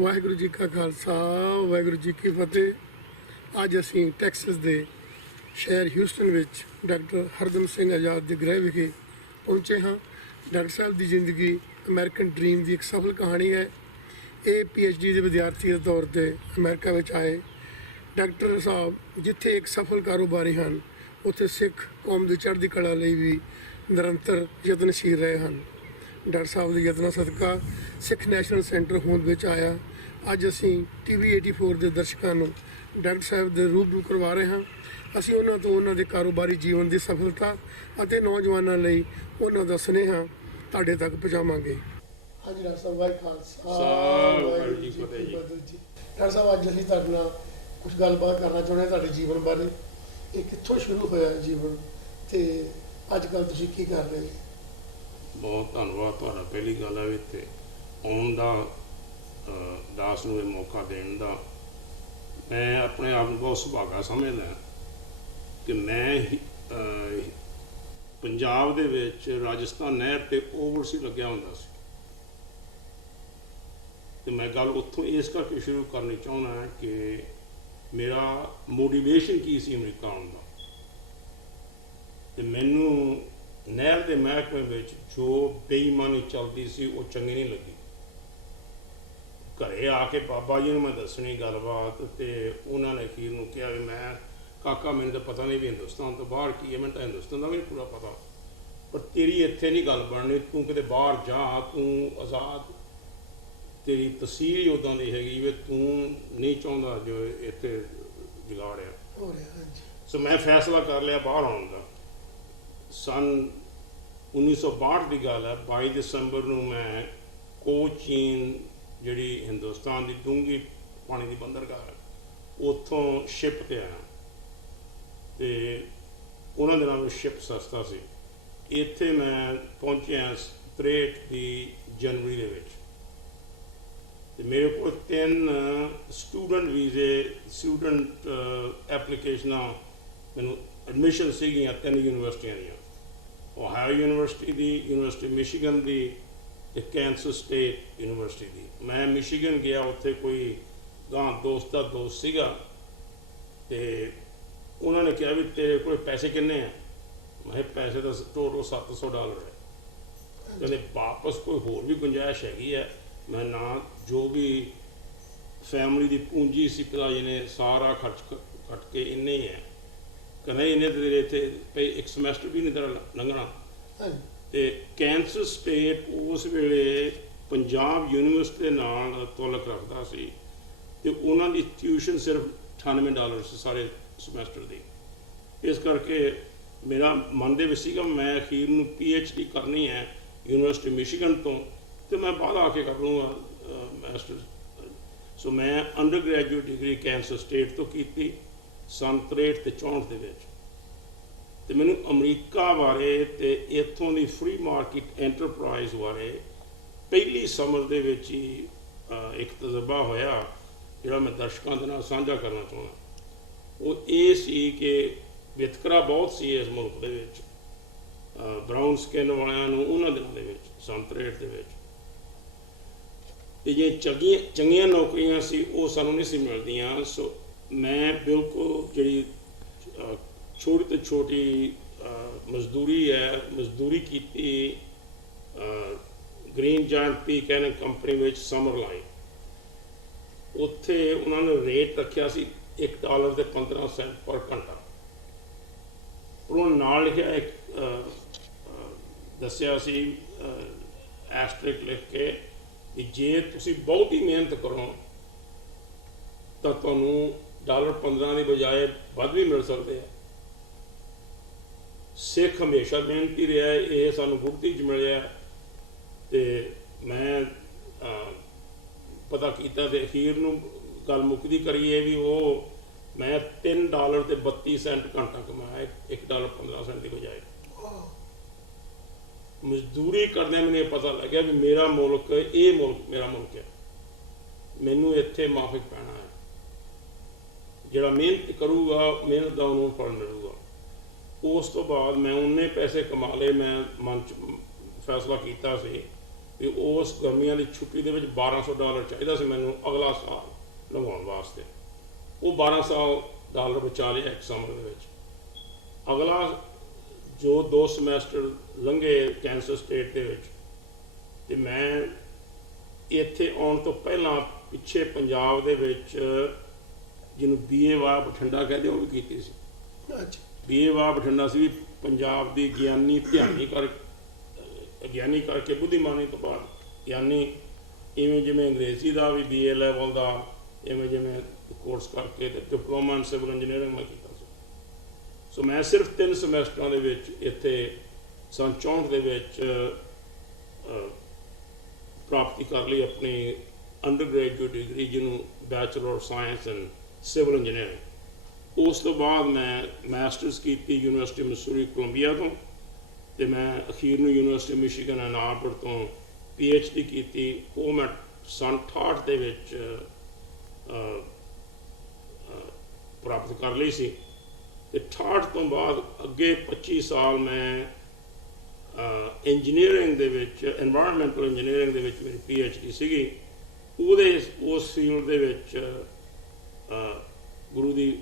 ਵਾਹਿਗੁਰੂ ਜੀ ਕਾ ਖਾਲਸਾ ਵਾਹਿਗੁਰੂ ਜੀ ਕੀ ਫਤਿਹ। ਅੱਜ ਅਸੀਂ ਟੈਕਸਸ ਦੇ ਸ਼ਹਿਰ ਹਿਊਸਟਨ ਵਿੱਚ ਡਾਕਟਰ ਹਰਦਮ ਸਿੰਘ ਆਜ਼ਾਦ ਦੇ ਗ੍ਰਹਿ ਵਿਖੇ ਪਹੁੰਚੇ ਹਾਂ। ਡਾਕਟਰ ਸਾਹਿਬ ਦੀ ਜ਼ਿੰਦਗੀ ਅਮਰੀਕਨ ਡ੍ਰੀਮ ਦੀ ਇੱਕ ਸਫਲ ਕਹਾਣੀ ਹੈ। ਇਹ PhD ਦੇ ਵਿਦਿਆਰਥੀ ਦੇ ਤੌਰ ਤੇ ਅਮਰੀਕਾ ਵਿੱਚ ਆਏ। ਡਾਕਟਰ ਸਾਹਿਬ ਜਿੱਥੇ ਇੱਕ ਸਫਲ ਕਾਰੋਬਾਰੀ ਹਨ, ਉੱਥੇ ਸਿੱਖ ਕੌਮ ਦੀ ਚੜ੍ਹਦੀ ਕਲਾ ਲਈ ਵੀ ਨਿਰੰਤਰ ਯਤਨਸ਼ੀਲ ਰਹੇ ਹਨ। ਡਾਕਟਰ ਸਾਹਿਬ ਦੇ ਯਤਨਾਂ ਸਦਕਾ ਸਿੱਖ ਨੈਸ਼ਨਲ ਸੈਂਟਰ ਹੋਂਦ ਵਿੱਚ ਆਇਆ। ਅੱਜ ਅਸੀਂ TV 84 ਦੇ ਦਰਸ਼ਕਾਂ ਨੂੰ ਡਾਕਟਰ ਸਾਹਿਬ ਦੇ ਰੂਬਰੂ ਕਰਵਾ ਰਹੇ ਹਾਂ। ਅਸੀਂ ਉਹਨਾਂ ਤੋਂ ਉਹਨਾਂ ਦੇ ਕਾਰੋਬਾਰੀ ਜੀਵਨ ਦੀ ਸਫਲਤਾ ਅਤੇ ਨੌਜਵਾਨਾਂ ਲਈ ਉਹਨਾਂ ਦਾ ਸੁਨੇਹਾ ਤੁਹਾਡੇ ਤੱਕ ਪਹੁੰਚਾਵਾਂਗੇ। ਹਾਂਜੀ ਡਾਕਟਰ ਸਾਹਿਬ, ਵਾਹਿਗੁਰੂ ਖਾਲਸਾ ਜੀ ਕੀ ਫਤਿਹ ਜੀ। ਡਾਕਟਰ ਸਾਹਿਬ, ਅੱਜ ਅਸੀਂ ਤੁਹਾਡੇ ਨਾਲ ਕੁਝ ਗੱਲਬਾਤ ਕਰਨਾ ਚਾਹੁੰਦੇ ਹਾਂ ਤੁਹਾਡੇ ਜੀਵਨ ਬਾਰੇ। ਇਹ ਕਿੱਥੋਂ ਸ਼ੁਰੂ ਹੋਇਆ ਜੀਵਨ ਤੇ ਅੱਜ ਕੱਲ੍ਹ ਤੁਸੀਂ ਕੀ ਕਰ ਰਹੇ ਹੋ? ਬਹੁਤ ਧੰਨਵਾਦ ਤੁਹਾਡਾ। ਪਹਿਲੀ ਗੱਲ ਹੈ ਇੱਥੇ ਆਉਣ ਦਾ, ਦਾਸ ਨੂੰ ਇਹ ਮੌਕਾ ਦੇਣ ਦਾ। ਮੈਂ ਆਪਣੇ ਆਪ ਨੂੰ ਬਹੁਤ ਸੁਭਾਗਾ ਸਮਝਦਾ ਕਿ ਮੈਂ ਪੰਜਾਬ ਦੇ ਵਿੱਚ ਰਾਜਸਥਾਨ ਨਹਿਰ 'ਤੇ ਓਵਰਸੀ ਲੱਗਿਆ ਹੁੰਦਾ ਸੀ। ਅਤੇ ਮੈਂ ਗੱਲ ਉੱਥੋਂ ਇਸ ਕਰਕੇ ਸ਼ੁਰੂ ਕਰਨੀ ਚਾਹੁੰਦਾ ਕਿ ਮੇਰਾ ਮੋਟੀਵੇਸ਼ਨ ਕੀ ਸੀ ਅਮਰੀਕਾ ਆਉਣ ਦਾ। ਅਤੇ ਮੈਨੂੰ ਨਹਿਰ ਦੇ ਮਹਿਕਮੇ ਵਿੱਚ ਜੋ ਬੇਈਮਾਨੀ ਚੱਲਦੀ ਸੀ ਉਹ ਚੰਗੀ ਨਹੀਂ ਲੱਗੀ। ਘਰੇ ਆ ਕੇ ਬਾਬਾ ਜੀ ਨੂੰ ਮੈਂ ਦੱਸਣੀ ਗੱਲਬਾਤ, ਅਤੇ ਉਹਨਾਂ ਨੇ ਅਖੀਰ ਨੂੰ ਕਿਹਾ ਵੀ ਮੈਂ ਕਾਕਾ, ਮੈਨੂੰ ਤਾਂ ਪਤਾ ਨਹੀਂ ਵੀ ਹਿੰਦੁਸਤਾਨ ਤੋਂ ਬਾਹਰ ਕੀ ਹੈ, ਮੈਨੂੰ ਤਾਂ ਹਿੰਦੁਸਤਾਨ ਦਾ ਵੀ ਪੂਰਾ ਪਤਾ, ਪਰ ਤੇਰੀ ਇੱਥੇ ਨਹੀਂ ਗੱਲ ਬਣਨੀ। ਤੂੰ ਕਿਤੇ ਬਾਹਰ ਜਾ, ਤੂੰ ਆਜ਼ਾਦ, ਤੇਰੀ ਤਸੀਰ ਉੱਦਾਂ ਦੀ ਹੈਗੀ ਵੀ ਤੂੰ ਨਹੀਂ ਚਾਹੁੰਦਾ ਜੋ ਇੱਥੇ ਵਿਗਾੜਿਆ ਹੋ ਰਿਹਾ। ਸੋ ਮੈਂ ਫੈਸਲਾ ਕਰ ਲਿਆ ਬਾਹਰ ਆਉਣ ਦਾ। ਸੰਨ 1962 ਦੀ ਗੱਲ ਹੈ। 22 ਦਸੰਬਰ ਨੂੰ ਮੈਂ ਕੋਚੀਨ, ਜਿਹੜੀ ਹਿੰਦੁਸਤਾਨ ਦੀ ਡੂੰਘੀ ਪਾਣੀ ਦੀ ਬੰਦਰਗਾਹ ਹੈ, ਉੱਥੋਂ ਸ਼ਿਪ 'ਤੇ ਆਇਆ। ਅਤੇ ਉਹਨਾਂ ਦੇ ਨਾਲ ਸ਼ਿਪ ਸਸਤਾ ਸੀ। ਇੱਥੇ ਮੈਂ ਪਹੁੰਚਿਆ 63 ਦੀ ਜਨਵਰੀ ਦੇ ਵਿੱਚ। ਅਤੇ ਮੇਰੇ ਕੋਲ 3 ਸਟੂਡੈਂਟ ਵੀਜ਼ੇ, ਸਟੂਡੈਂਟ ਐਪਲੀਕੇਸ਼ਨਾਂ, ਮੈਨੂੰ ਐਡਮਿਸ਼ਨ ਸੀਗੀਆਂ 3 ਯੂਨੀਵਰਸਿਟੀਆਂ ਦੀਆਂ। ਓਹਾਇਓ ਯੂਨੀਵਰਸਿਟੀ ਦੀ, ਯੂਨੀਵਰਸਿਟੀ ਮਿਸ਼ੀਗਨ ਦੀ ਅਤੇ ਕੈਂਸਸ ਸਟੇਟ ਯੂਨੀਵਰਸਿਟੀ ਦੀ। ਮੈਂ ਮਿਸ਼ੀਗਨ ਗਿਆ, ਉੱਥੇ ਕੋਈ ਦੋਸਤ ਦਾ ਦੋਸਤ ਸੀਗਾ, ਅਤੇ ਉਹਨਾਂ ਨੇ ਕਿਹਾ ਵੀ ਤੇਰੇ ਕੋਲ ਪੈਸੇ ਕਿੰਨੇ ਆ? ਮੈਂ ਕਿਹਾ ਪੈਸੇ ਦਾ ਟੋਟਲ $700 ਹੈ। ਕਹਿੰਦੇ ਵਾਪਸ ਕੋਈ ਹੋਰ ਵੀ ਗੁੰਜਾਇਸ਼ ਹੈਗੀ ਹੈ? ਮੈਂ ਨਾ, ਜੋ ਵੀ ਫੈਮਿਲੀ ਦੀ ਪੂੰਜੀ ਸੀ ਪਿਤਾ ਜੀ ਨੇ ਸਾਰਾ ਖਰਚ ਕੇ ਇੰਨੇ ਹੀ ਹੈ। ਕਹਿੰਦੇ ਇੰਨੇ ਤੇਰੇ ਇੱਥੇ ਇੱਕ ਸਮੈਸਟਰ ਵੀ ਨਹੀਂ ਤੇਰਾ ਲੰਘਣਾ। ਅਤੇ ਕੈਂਸਸ ਸਟੇਟ ਉਸ ਵੇਲੇ ਪੰਜਾਬ ਯੂਨੀਵਰਸਿਟੀ ਦੇ ਨਾਲ ਤਾਲੁਕ ਰੱਖਦਾ ਸੀ, ਅਤੇ ਉਹਨਾਂ ਦੀ ਟਿਊਸ਼ਨ ਸਿਰਫ $98 ਸੀ ਸਾਰੇ ਸਮੈਸਟਰ ਦੀ। ਇਸ ਕਰਕੇ ਮੇਰਾ ਮਨ ਦੇ ਵਿੱਚ ਸੀਗਾ ਮੈਂ ਅਖੀਰ ਨੂੰ PhD ਕਰਨੀ ਹੈ ਯੂਨੀਵਰਸਿਟੀ ਮਿਸ਼ੀਗਨ ਤੋਂ, ਅਤੇ ਮੈਂ ਬਾਹਰ ਆ ਕੇ ਕਰ ਲੂੰਗਾ ਮਾਸਟਰਸ। ਸੋ ਮੈਂ ਅੰਡਰ ਗ੍ਰੈਜੂਏਟ ਡਿਗਰੀ ਕੈਂਸਸ ਸਟੇਟ ਤੋਂ ਕੀਤੀ ਸੰਨ 63 ਅਤੇ 64 ਦੇ ਵਿੱਚ। ਅਤੇ ਮੈਨੂੰ ਅਮਰੀਕਾ ਬਾਰੇ ਅਤੇ ਇੱਥੋਂ ਦੀ ਫਰੀ ਮਾਰਕੀਟ ਐਂਟਰਪ੍ਰਾਈਜ਼ ਬਾਰੇ ਪਹਿਲੀ ਸਮਝ ਦੇ ਵਿੱਚ ਹੀ ਇੱਕ ਤਜਰਬਾ ਹੋਇਆ, ਜਿਹੜਾ ਮੈਂ ਦਰਸ਼ਕਾਂ ਦੇ ਨਾਲ ਸਾਂਝਾ ਕਰਨਾ ਚਾਹੁੰਦਾ। ਉਹ ਇਹ ਸੀ ਕਿ ਵਿਤਕਰਾ ਬਹੁਤ ਸੀ ਇਸ ਮੁਲਕ ਦੇ ਵਿੱਚ ਬਰਾਊਨ ਸਕਿਨ ਵਾਲਿਆਂ ਨੂੰ ਉਹਨਾਂ ਦਿਨਾਂ ਦੇ ਵਿੱਚ, ਸੰਨ 63 ਦੇ ਵਿੱਚ। ਅਤੇ ਜੇ ਚੰਗੀਆਂ ਨੌਕਰੀਆਂ ਸੀ ਉਹ ਸਾਨੂੰ ਨਹੀਂ ਸੀ ਮਿਲਦੀਆਂ। ਸੋ ਮੈਂ ਬਿਲਕੁਲ ਜਿਹੜੀ ਛੋਟੀ ਤੋਂ ਛੋਟੀ ਮਜ਼ਦੂਰੀ ਹੈ, ਮਜ਼ਦੂਰੀ ਕੀਤੀ green giant P can company ਵਿੱਚ ਸਮਰ ਲਾਈਨ। ਉੱਥੇ ਉਹਨਾਂ ਨੇ ਰੇਟ ਰੱਖਿਆ ਸੀ $1 ਤੇ 15 ਸੈਂਟ ਪਰ ਘੰਟਾ। ਉਹਨਾਂ ਨਾਲ ਲਿਖਿਆ ਇੱਕ ਦੱਸਿਆ ਸੀ ਐਸਟਰਿਕ ਲਿਖ ਕੇ ਕਿ ਜੇ ਤੁਸੀਂ ਬਹੁਤੀ ਮਿਹਨਤ ਕਰੋ ਤਾਂ ਤੁਹਾਨੂੰ $15 ਦੀ ਬਜਾਏ ਵੱਧ ਵੀ ਮਿਲ ਸਕਦੇ ਆ। ਸਿੱਖ ਹਮੇਸ਼ਾ ਮਿਹਨਤੀ ਰਿਹਾ, ਇਹ ਸਾਨੂੰ ਗੁੜਤੀ 'ਚ ਮਿਲਿਆ। ਅਤੇ ਮੈਂ ਪਤਾ ਕੀਤਾ ਅਤੇ ਅਖੀਰ ਨੂੰ ਗੱਲ ਮੁੱਕਦੀ ਕਰੀਏ ਵੀ ਉਹ ਮੈਂ $3 ਤੇ 32 ਸੈਂਟ ਘੰਟਾ ਕਮਾਇਆ, $1 15 ਸੈਂਟ ਦੀ ਬਜਾਏ। ਮਜ਼ਦੂਰੀ ਕਰਦਿਆਂ ਮੈਨੂੰ ਇਹ ਪਤਾ ਲੱਗਿਆ ਵੀ ਮੇਰਾ ਮੁਲਕ, ਇਹ ਮੁਲਕ ਮੇਰਾ ਮੁਲਕ ਹੈ, ਮੈਨੂੰ ਇੱਥੇ ਮਾਫਿਕ ਪੈਣਾ ਹੈ। ਜਿਹੜਾ ਮਿਹਨਤ ਕਰੂਗਾ ਮਿਹਨਤ ਦਾ ਉਹਨੂੰ ਫਲ ਮਿਲੂਗਾ। ਉਸ ਤੋਂ ਬਾਅਦ ਮੈਂ ਉਨੇ ਪੈਸੇ ਕਮਾ ਲਏ। ਮੈਂ ਮਨ 'ਚ ਫੈਸਲਾ ਕੀਤਾ ਸੀ ਵੀ ਉਸ ਗਰਮੀਆਂ ਦੀ ਛੁੱਟੀ ਦੇ ਵਿੱਚ $1200 ਚਾਹੀਦਾ ਸੀ ਮੈਨੂੰ ਅਗਲਾ ਸਾਲ ਲਗਾਉਣ ਵਾਸਤੇ। ਉਹ $1200 ਬਚਾ ਲਿਆ ਇੱਕ ਸਮਰ ਦੇ ਵਿੱਚ। ਅਗਲਾ ਜੋ 2 ਸਮੈਸਟਰ ਲੰਘੇ ਕੈਂਸਰ ਸਟੇਟ ਦੇ ਵਿੱਚ, ਤੇ ਮੈਂ ਇੱਥੇ ਆਉਣ ਤੋਂ ਪਹਿਲਾਂ ਪਿੱਛੇ ਪੰਜਾਬ ਦੇ ਵਿੱਚ ਜਿਹਨੂੰ BA ਵਾਹ ਬਠਿੰਡਾ ਕਹਿੰਦੇ ਉਹ ਵੀ ਕੀਤੀ ਸੀ। BA ਵਾਹ ਬਠਿੰਡਾ ਸੀ ਪੰਜਾਬ ਦੀ ਗਿਆਨੀ ਕਰਕੇ ਬੁੱਧੀਮਾਨੀ ਤੋਂ ਬਾਅਦ ਗਿਆਨੀ, ਇਵੇਂ ਜਿਵੇਂ ਅੰਗਰੇਜ਼ੀ ਦਾ ਵੀ BA ਲੈਵਲ ਦਾ, ਇਵੇਂ ਜਿਵੇਂ ਕੋਰਸ ਕਰਕੇ ਤੇ ਡਿਪਲੋਮਾ ਇਨ ਸਿਵਲ ਇੰਜੀਨੀਅਰਿੰਗ ਮੈਂ ਕੀਤਾ ਸੀ। ਸੋ ਮੈਂ ਸਿਰਫ 3 ਸਮੈਸਟਰਾਂ ਦੇ ਵਿੱਚ ਇੱਥੇ ਸੰਨ 64 ਦੇ ਵਿੱਚ ਪ੍ਰਾਪਤੀ ਕਰ ਲਈ ਆਪਣੀ ਅੰਡਰ ਗ੍ਰੈਜੂਏਟ ਡਿਗਰੀ, ਜਿਹਨੂੰ bachelor of science in civil engineering. ਉਸ ਤੋਂ ਬਾਅਦ ਮੈਂ ਮਾਸਟਰਸ ਕੀਤੀ ਯੂਨੀਵਰਸਿਟੀ ਮਿਸੂਰੀ ਕੋਲੰਬੀਆ ਤੋਂ, ਤੇ ਮੈਂ ਅਖੀਰ ਨੂੰ ਯੂਨੀਵਰਸਿਟੀ ਮਿਸ਼ੀਗਨ ਐਨ ਆਰਬਰ ਤੋਂ PhD ਕੀਤੀ। ਉਹ ਮੈਂ ਸੰਨ 68 ਦੇ ਵਿੱਚ ਪ੍ਰਾਪਤ ਕਰ ਲਈ ਸੀ। ਤੇ 68 ਤੋਂ ਬਾਅਦ ਅੱਗੇ 25 ਸਾਲ ਮੈਂ ਇੰਜੀਨੀਅਰਿੰਗ ਦੇ ਵਿੱਚ, ਐਨਵਾਇਰਨਮੈਂਟਲ ਇੰਜੀਨੀਅਰਿੰਗ ਦੇ ਵਿੱਚ ਮੇਰੀ PhD ਸੀਗੀ। ਉਸ ਫੀਲਡ ਦੇ ਵਿੱਚ ਗੁਰੂ ਦੀ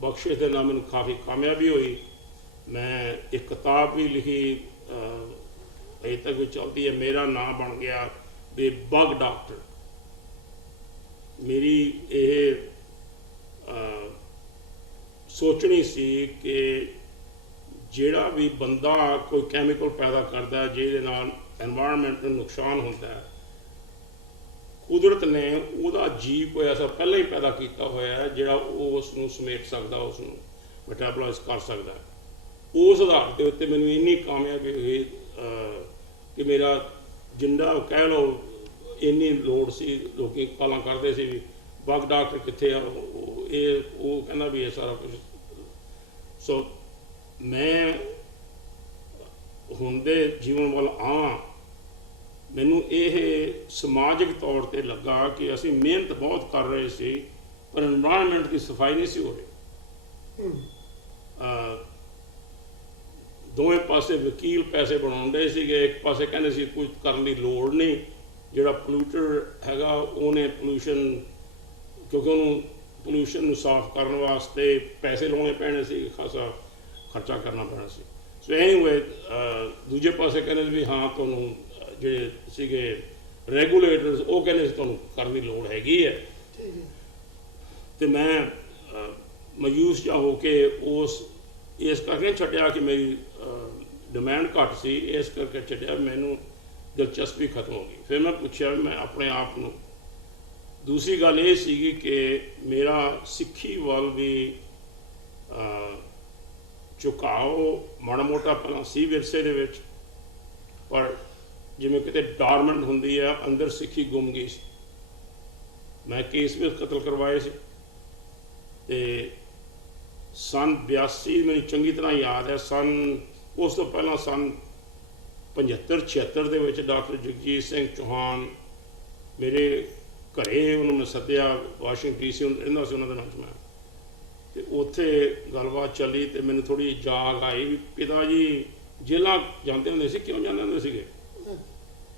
ਬਖਸ਼ਿਸ਼ ਦੇ ਨਾਲ ਮੈਨੂੰ ਕਾਫੀ ਕਾਮਯਾਬੀ ਹੋਈ। ਮੈਂ ਇੱਕ ਕਿਤਾਬ ਵੀ ਲਿਖੀ, ਅਜੇ ਤੱਕ ਵੀ ਚੱਲਦੀ ਹੈ। ਮੇਰਾ ਨਾਂ ਬਣ ਗਿਆ ਵੀ ਬਗ ਡਾਕਟਰ। ਮੇਰੀ ਇਹ ਸੋਚਣੀ ਸੀ ਕਿ ਜਿਹੜਾ ਵੀ ਬੰਦਾ ਕੋਈ ਕੈਮੀਕਲ ਪੈਦਾ ਕਰਦਾ ਜਿਹਦੇ ਨਾਲ ਐਨਵਾਇਰਨਮੈਂਟ ਨੂੰ ਨੁਕਸਾਨ ਹੁੰਦਾ ਹੈ, ਕੁਦਰਤ ਨੇ ਉਹਦਾ ਜੀਵ ਕੋਈ ਐਸਾ ਪਹਿਲਾਂ ਹੀ ਪੈਦਾ ਕੀਤਾ ਹੋਇਆ ਹੈ ਜਿਹੜਾ ਉਹ ਉਸ ਨੂੰ ਸਮੇਟ ਸਕਦਾ, ਉਸ ਨੂੰ ਮੈਟਾਬੋਲਾਈਜ਼ ਕਰ ਸਕਦਾ। ਉਸ ਆਧਾਰ ਦੇ ਉੱਤੇ ਮੈਨੂੰ ਇੰਨੀ ਕਾਮਯਾਬੀ ਹੋਈ ਕਿ ਮੇਰਾ ਜਿੰਦਾ ਕਹਿ ਲਓ ਇੰਨੀ ਲੋੜ ਸੀ। ਲੋਕੀ ਕਾਲਾਂ ਕਰਦੇ ਸੀ ਵੀ ਬਗ ਡਾਕਟਰ ਕਿੱਥੇ ਆ, ਉਹ ਕਹਿੰਦਾ ਵੀ ਇਹ ਸਾਰਾ ਕੁਝ। ਸੋ ਮੈਂ ਹੁਣ ਦੇ ਜੀਵਨ ਵੱਲ ਆਵਾਂ, ਮੈਨੂੰ ਇਹ ਸਮਾਜਿਕ ਤੌਰ ਤੇ ਲੱਗਾ ਕਿ ਅਸੀਂ ਮਿਹਨਤ ਬਹੁਤ ਕਰ ਰਹੇ ਸੀ ਪਰ ਐਨਵਾਇਰਨਮੈਂਟ ਦੀ ਸਫਾਈ ਨਹੀਂ ਸੀ ਹੋ ਰਹੀ। ਦੋਵੇਂ ਪਾਸੇ ਵਕੀਲ ਪੈਸੇ ਬਣਾਉਂਦੇ ਸੀਗੇ, ਇੱਕ ਪਾਸੇ ਕਹਿੰਦੇ ਸੀ ਕੁਝ ਕਰਨ ਦੀ ਲੋੜ ਨਹੀਂ, ਜਿਹੜਾ ਪੋਲੂਟਰ ਹੈਗਾ ਉਹਨੇ ਪੋਲੂਸ਼ਨ, ਕਿਉਂਕਿ ਉਹਨੂੰ ਪੋਲੂਸ਼ਨ ਨੂੰ ਸਾਫ਼ ਕਰਨ ਵਾਸਤੇ ਪੈਸੇ ਲਾਉਣੇ ਪੈਣੇ ਸੀ, ਖਾਸਾ ਖਰਚਾ ਕਰਨਾ ਪੈਣਾ ਸੀ। ਸੋ ਐਨੀਵੇ ਦੂਜੇ ਪਾਸੇ ਕਹਿੰਦੇ ਵੀ ਹਾਂ ਤੁਹਾਨੂੰ ਜਿਹੜੇ ਸੀਗੇ ਰੈਗੂਲੇਟਰਸ ਉਹ ਕਹਿੰਦੇ ਸੀ ਤੁਹਾਨੂੰ ਕਰਨ ਦੀ ਲੋੜ ਹੈਗੀ ਹੈ। ਤੇ ਮੈਂ ਮਾਯੂਸ ਜਿਹਾ ਹੋ ਕੇ ਇਸ ਕਰਕੇ ਛੱਡਿਆ ਕਿ ਮੇਰੀ ਡਿਮਾਂਡ ਘੱਟ ਸੀ, ਇਸ ਕਰਕੇ ਛੱਡਿਆ, ਮੈਨੂੰ ਦਿਲਚਸਪੀ ਖਤਮ ਹੋ ਗਈ। ਫਿਰ ਮੈਂ ਪੁੱਛਿਆ ਮੈਂ ਆਪਣੇ ਆਪ ਨੂੰ। ਦੂਸਰੀ ਗੱਲ ਇਹ ਸੀਗੀ ਕਿ ਮੇਰਾ ਸਿੱਖੀ ਵੱਲ ਵੀ ਝੁਕਾਓ ਮਾੜਾ ਮੋਟਾ ਪਹਿਲਾਂ ਸੀ ਵਿਰਸੇ ਦੇ ਵਿੱਚ, ਪਰ ਜਿਵੇਂ ਕਿਤੇ ਡਾਰਮੈਂਟ ਹੁੰਦੀ ਆ, ਅੰਦਰ ਸਿੱਖੀ ਗੁੰਮ ਗਈ ਸੀ। ਮੈਂ ਕੇਸ ਵਿੱਚ ਕਤਲ ਕਰਵਾਏ ਸੀ ਤੇ ਸੰਨ 82 ਮੈਨੂੰ ਚੰਗੀ ਤਰ੍ਹਾਂ ਯਾਦ ਹੈ। ਉਸ ਤੋਂ ਪਹਿਲਾਂ ਸੰਨ 75-76 ਦੇ ਵਿੱਚ ਡਾਕਟਰ ਜਗਜੀਤ ਸਿੰਘ ਚੌਹਾਨ ਮੇਰੇ ਘਰੇ, ਉਹਨੂੰ ਮੈਂ ਸੱਦਿਆ, ਵਾਸ਼ਿੰਗਟਨ DC ਰਹਿੰਦਾ ਸੀ ਉਹਨਾਂ ਦੇ ਨਾਲ ਮੈਂ, ਤੇ ਉੱਥੇ ਗੱਲਬਾਤ ਚੱਲੀ ਤੇ ਮੈਨੂੰ ਥੋੜ੍ਹੀ ਜਾਗ ਆਈ ਵੀ ਪਿਤਾ ਜੀ ਜੇਲ੍ਹਾਂ ਜਾਂਦੇ ਹੁੰਦੇ ਸੀ, ਕਿਉਂ ਜਾਂਦੇ ਹੁੰਦੇ ਸੀਗੇ?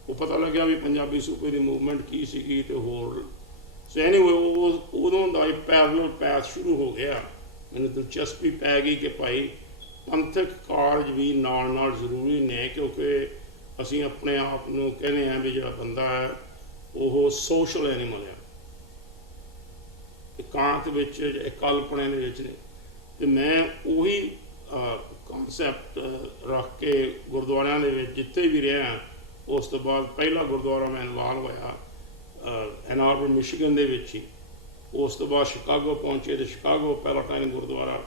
ਉਹ ਪਤਾ ਲੱਗਿਆ ਵੀ ਪੰਜਾਬੀ ਸੂਬੇ ਦੀ ਮੂਵਮੈਂਟ ਕੀ ਸੀਗੀ ਤੇ ਹੋਰ। ਸੋ ਐਨੀਵੇ ਉਦੋਂ ਦਾ ਇਹ ਪੈਰਲਲ ਪੈਥ ਸ਼ੁਰੂ ਹੋ ਗਿਆ। ਮੈਨੂੰ ਦਿਲਚਸਪੀ ਪੈ ਗਈ ਕਿ ਭਾਈ ਪੰਥਕ ਕਾਰਜ ਵੀ ਨਾਲ ਨਾਲ ਜ਼ਰੂਰੀ ਨੇ, ਕਿਉਂਕਿ ਅਸੀਂ ਆਪਣੇ ਆਪ ਨੂੰ ਕਹਿੰਦੇ ਹਾਂ ਵੀ ਜਿਹੜਾ ਬੰਦਾ ਹੈ ਉਹ ਸੋਸ਼ਲ ਐਨੀਮਲ ਹੈ, ਇਕਾਂਤ ਵਿੱਚ, ਇਕੱਲਪਣੇ ਦੇ ਵਿੱਚ ਨੇ। ਤੇ ਮੈਂ ਉਹੀ ਕਨਸੈਪਟ ਰੱਖ ਕੇ ਗੁਰਦੁਆਰਿਆਂ ਦੇ ਵਿੱਚ ਜਿੱਥੇ ਵੀ ਰਿਹਾ, ਉਸ ਤੋਂ ਬਾਅਦ ਪਹਿਲਾ ਗੁਰਦੁਆਰਾ ਮੈਂ ਇਨਵਾਲਵ ਹੋਇਆ ਐਨ ਆਰਬਰ ਮਿਸ਼ੀਗਨ ਦੇ ਵਿੱਚ ਹੀ। ਉਸ ਤੋਂ ਬਾਅਦ ਸ਼ਿਕਾਗੋ ਪਹੁੰਚੇ ਤੇ ਸ਼ਿਕਾਗੋ ਪੈਲਾਟਾਈਨ ਗੁਰਦੁਆਰਾ।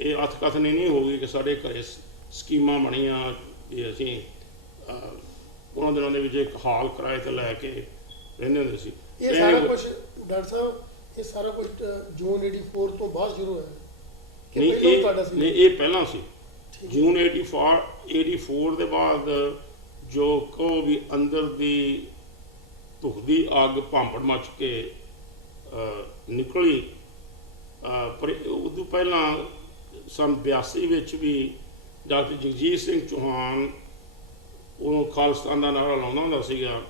ਇਹ ਅੱਥ ਕਥਨੀ ਨਹੀਂ ਹੋ ਗਈ ਕਿ ਸਾਡੇ ਘਰੇ ਸਕੀਮਾਂ ਬਣੀਆਂ ਵੀ ਅਸੀਂ ਉਹਨਾਂ ਦਿਨਾਂ ਦੇ ਵਿੱਚ ਇੱਕ ਹਾਲ ਕਿਰਾਏ 'ਤੇ ਲੈ ਕੇ ਰਹਿੰਦੇ ਹੁੰਦੇ ਸੀ। ਇਹ ਸਾਰਾ ਕੁਝ ਡਾਕਟਰ ਸਾਹਿਬ, ਇਹ ਸਾਰਾ ਕੁਝ ਜੂਨ 84 ਤੋਂ ਬਾਅਦ ਸ਼ੁਰੂ ਹੋਇਆ? ਨਹੀਂ, ਇਹ ਪਹਿਲਾਂ ਸੀ। ਜੂਨ 84 ਦੇ ਬਾਅਦ ਜੋ ਕਹੋ ਵੀ ਅੰਦਰ ਦੀ ਧੁਖਦੀ ਅੱਗ ਭਾਂਪੜ ਮੱਚ ਕੇ ਨਿਕਲੀ, ਪਰ ਉਦੋਂ ਪਹਿਲਾਂ ਸੰਨ 82 ਵਿੱਚ ਵੀ ਡਾਕਟਰ ਜਗਜੀਤ ਸਿੰਘ ਚੌਹਾਨ ਉਦੋਂ ਖਾਲਿਸਤਾਨ ਦਾ ਨਾਰਾ ਲਾਉਂਦਾ ਹੁੰਦਾ ਸੀਗਾ।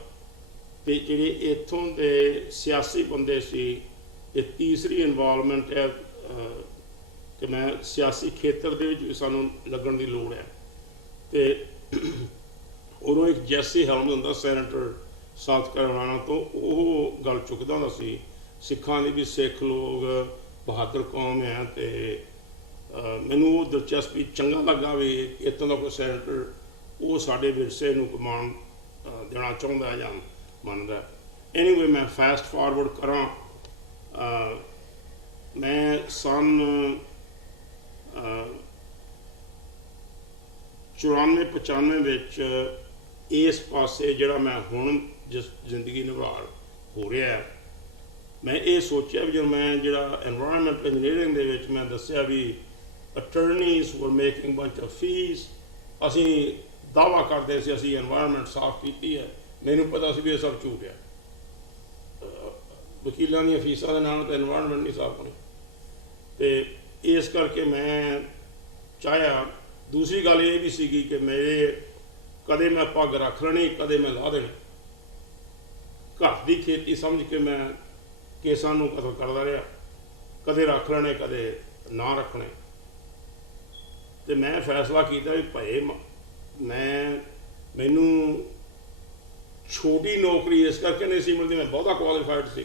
ਤੇ ਜਿਹੜੇ ਇੱਥੋਂ ਦੇ ਸਿਆਸੀ ਬੰਦੇ ਸੀ, ਇਹ ਤੀਸਰੀ ਇਨਵੋਲਵਮੈਂਟ ਹੈ ਕਿ ਮੈਂ ਸਿਆਸੀ ਖੇਤਰ ਦੇ ਵਿੱਚ ਵੀ ਸਾਨੂੰ ਲੱਗਣ ਦੀ ਲੋੜ ਹੈ। ਤੇ ਉਦੋਂ ਇੱਕ ਜੈਸੀ ਹੈਲਮਜ਼ ਹੁੰਦਾ ਸੈਨੇਟਰ ਸਾਊਥ ਕੈਰੋਲਾਈਨਾ ਤੋਂ, ਉਹ ਗੱਲ ਚੁੱਕਦਾ ਹੁੰਦਾ ਸੀ ਸਿੱਖਾਂ ਦੀ ਵੀ ਸਿੱਖ ਲੋਕ ਬਹਾਦਰ ਕੌਮ ਹੈ। ਤੇ ਮੈਨੂੰ ਉਹ ਦਿਲਚਸਪੀ ਚੰਗਾ ਲੱਗਾ ਵੀ ਇੱਥੋਂ ਦਾ ਕੋਈ ਸੈਨੇਟਰ ਉਹ ਸਾਡੇ ਵਿਰਸੇ ਨੂੰ ਕਮਾਨ ਦੇਣਾ ਚਾਹੁੰਦਾ ਜਾਂ ਮੰਨਦਾ। ਐਨੀਵੇ ਮੈਂ ਫਾਸਟ ਫਾਰਵਰਡ ਕਰਾਂ, ਮੈਂ ਸੰਨ 94-95 ਵਿੱਚ ਇਸ ਪਾਸੇ ਜਿਹੜਾ ਮੈਂ ਹੁਣ ਜਿਸ ਜ਼ਿੰਦਗੀ ਨਿਭਾ ਹੋ ਰਿਹਾ, ਮੈਂ ਇਹ ਸੋਚਿਆ ਵੀ ਜਦੋਂ ਮੈਂ ਜਿਹੜਾ ਐਨਵਾਇਰਨਮੈਂਟਲ ਇੰਜੀਨੀਅਰਿੰਗ ਦੇ ਵਿੱਚ ਮੈਂ ਦੱਸਿਆ ਵੀ ਅਟਰਨੀਜ਼ ਵਰ ਮੇਕਿੰਗ ਬੰਚ ਆਫ ਫੀਸ, ਅਸੀਂ ਦਾਅਵਾ ਕਰਦੇ ਸੀ ਅਸੀਂ ਐਨਵਾਇਰਨਮੈਂਟ ਸਾਫ਼ ਕੀਤੀ ਹੈ। ਮੈਨੂੰ ਪਤਾ ਸੀ ਵੀ ਇਹ ਸਭ ਝੂਠ ਹੈ। ਵਕੀਲਾਂ ਦੀਆਂ ਫੀਸਾਂ ਦੇ ਨਾਲ ਤਾਂ ਐਨਵਾਇਰਨਮੈਂਟ ਨਹੀਂ ਸਾਫ਼ ਹੋਣੀ। ਤੇ ਇਸ ਕਰਕੇ ਮੈਂ ਚਾਹਿਆ। ਦੂਸਰੀ ਗੱਲ ਇਹ ਵੀ ਸੀਗੀ ਕਿ ਮੇਰੇ ਕਦੇ ਮੈਂ ਪੱਗ ਰੱਖ ਲੈਣੀ, ਕਦੇ ਮੈਂ ਲਾ ਦੇਣੀ। ਘਰ ਦੀ ਖੇਤੀ ਸਮਝ ਕੇ ਮੈਂ ਕੇਸਾਂ ਨੂੰ ਕਤਲ ਕਰਦਾ ਰਿਹਾ, ਕਦੇ ਰੱਖ ਲੈਣੇ ਕਦੇ ਨਾ ਰੱਖਣੇ। ਤੇ ਮੈਂ ਫੈਸਲਾ ਕੀਤਾ ਵੀ ਭਾਈ ਮੈਨੂੰ ਛੋਟੀ ਨੌਕਰੀ ਇਸ ਕਰਕੇ ਨਹੀਂ ਸੀ ਮਿਲਦੀ, ਮੈਂ ਬਹੁਤਾ ਕੁਆਲੀਫਾਈਡ ਸੀ।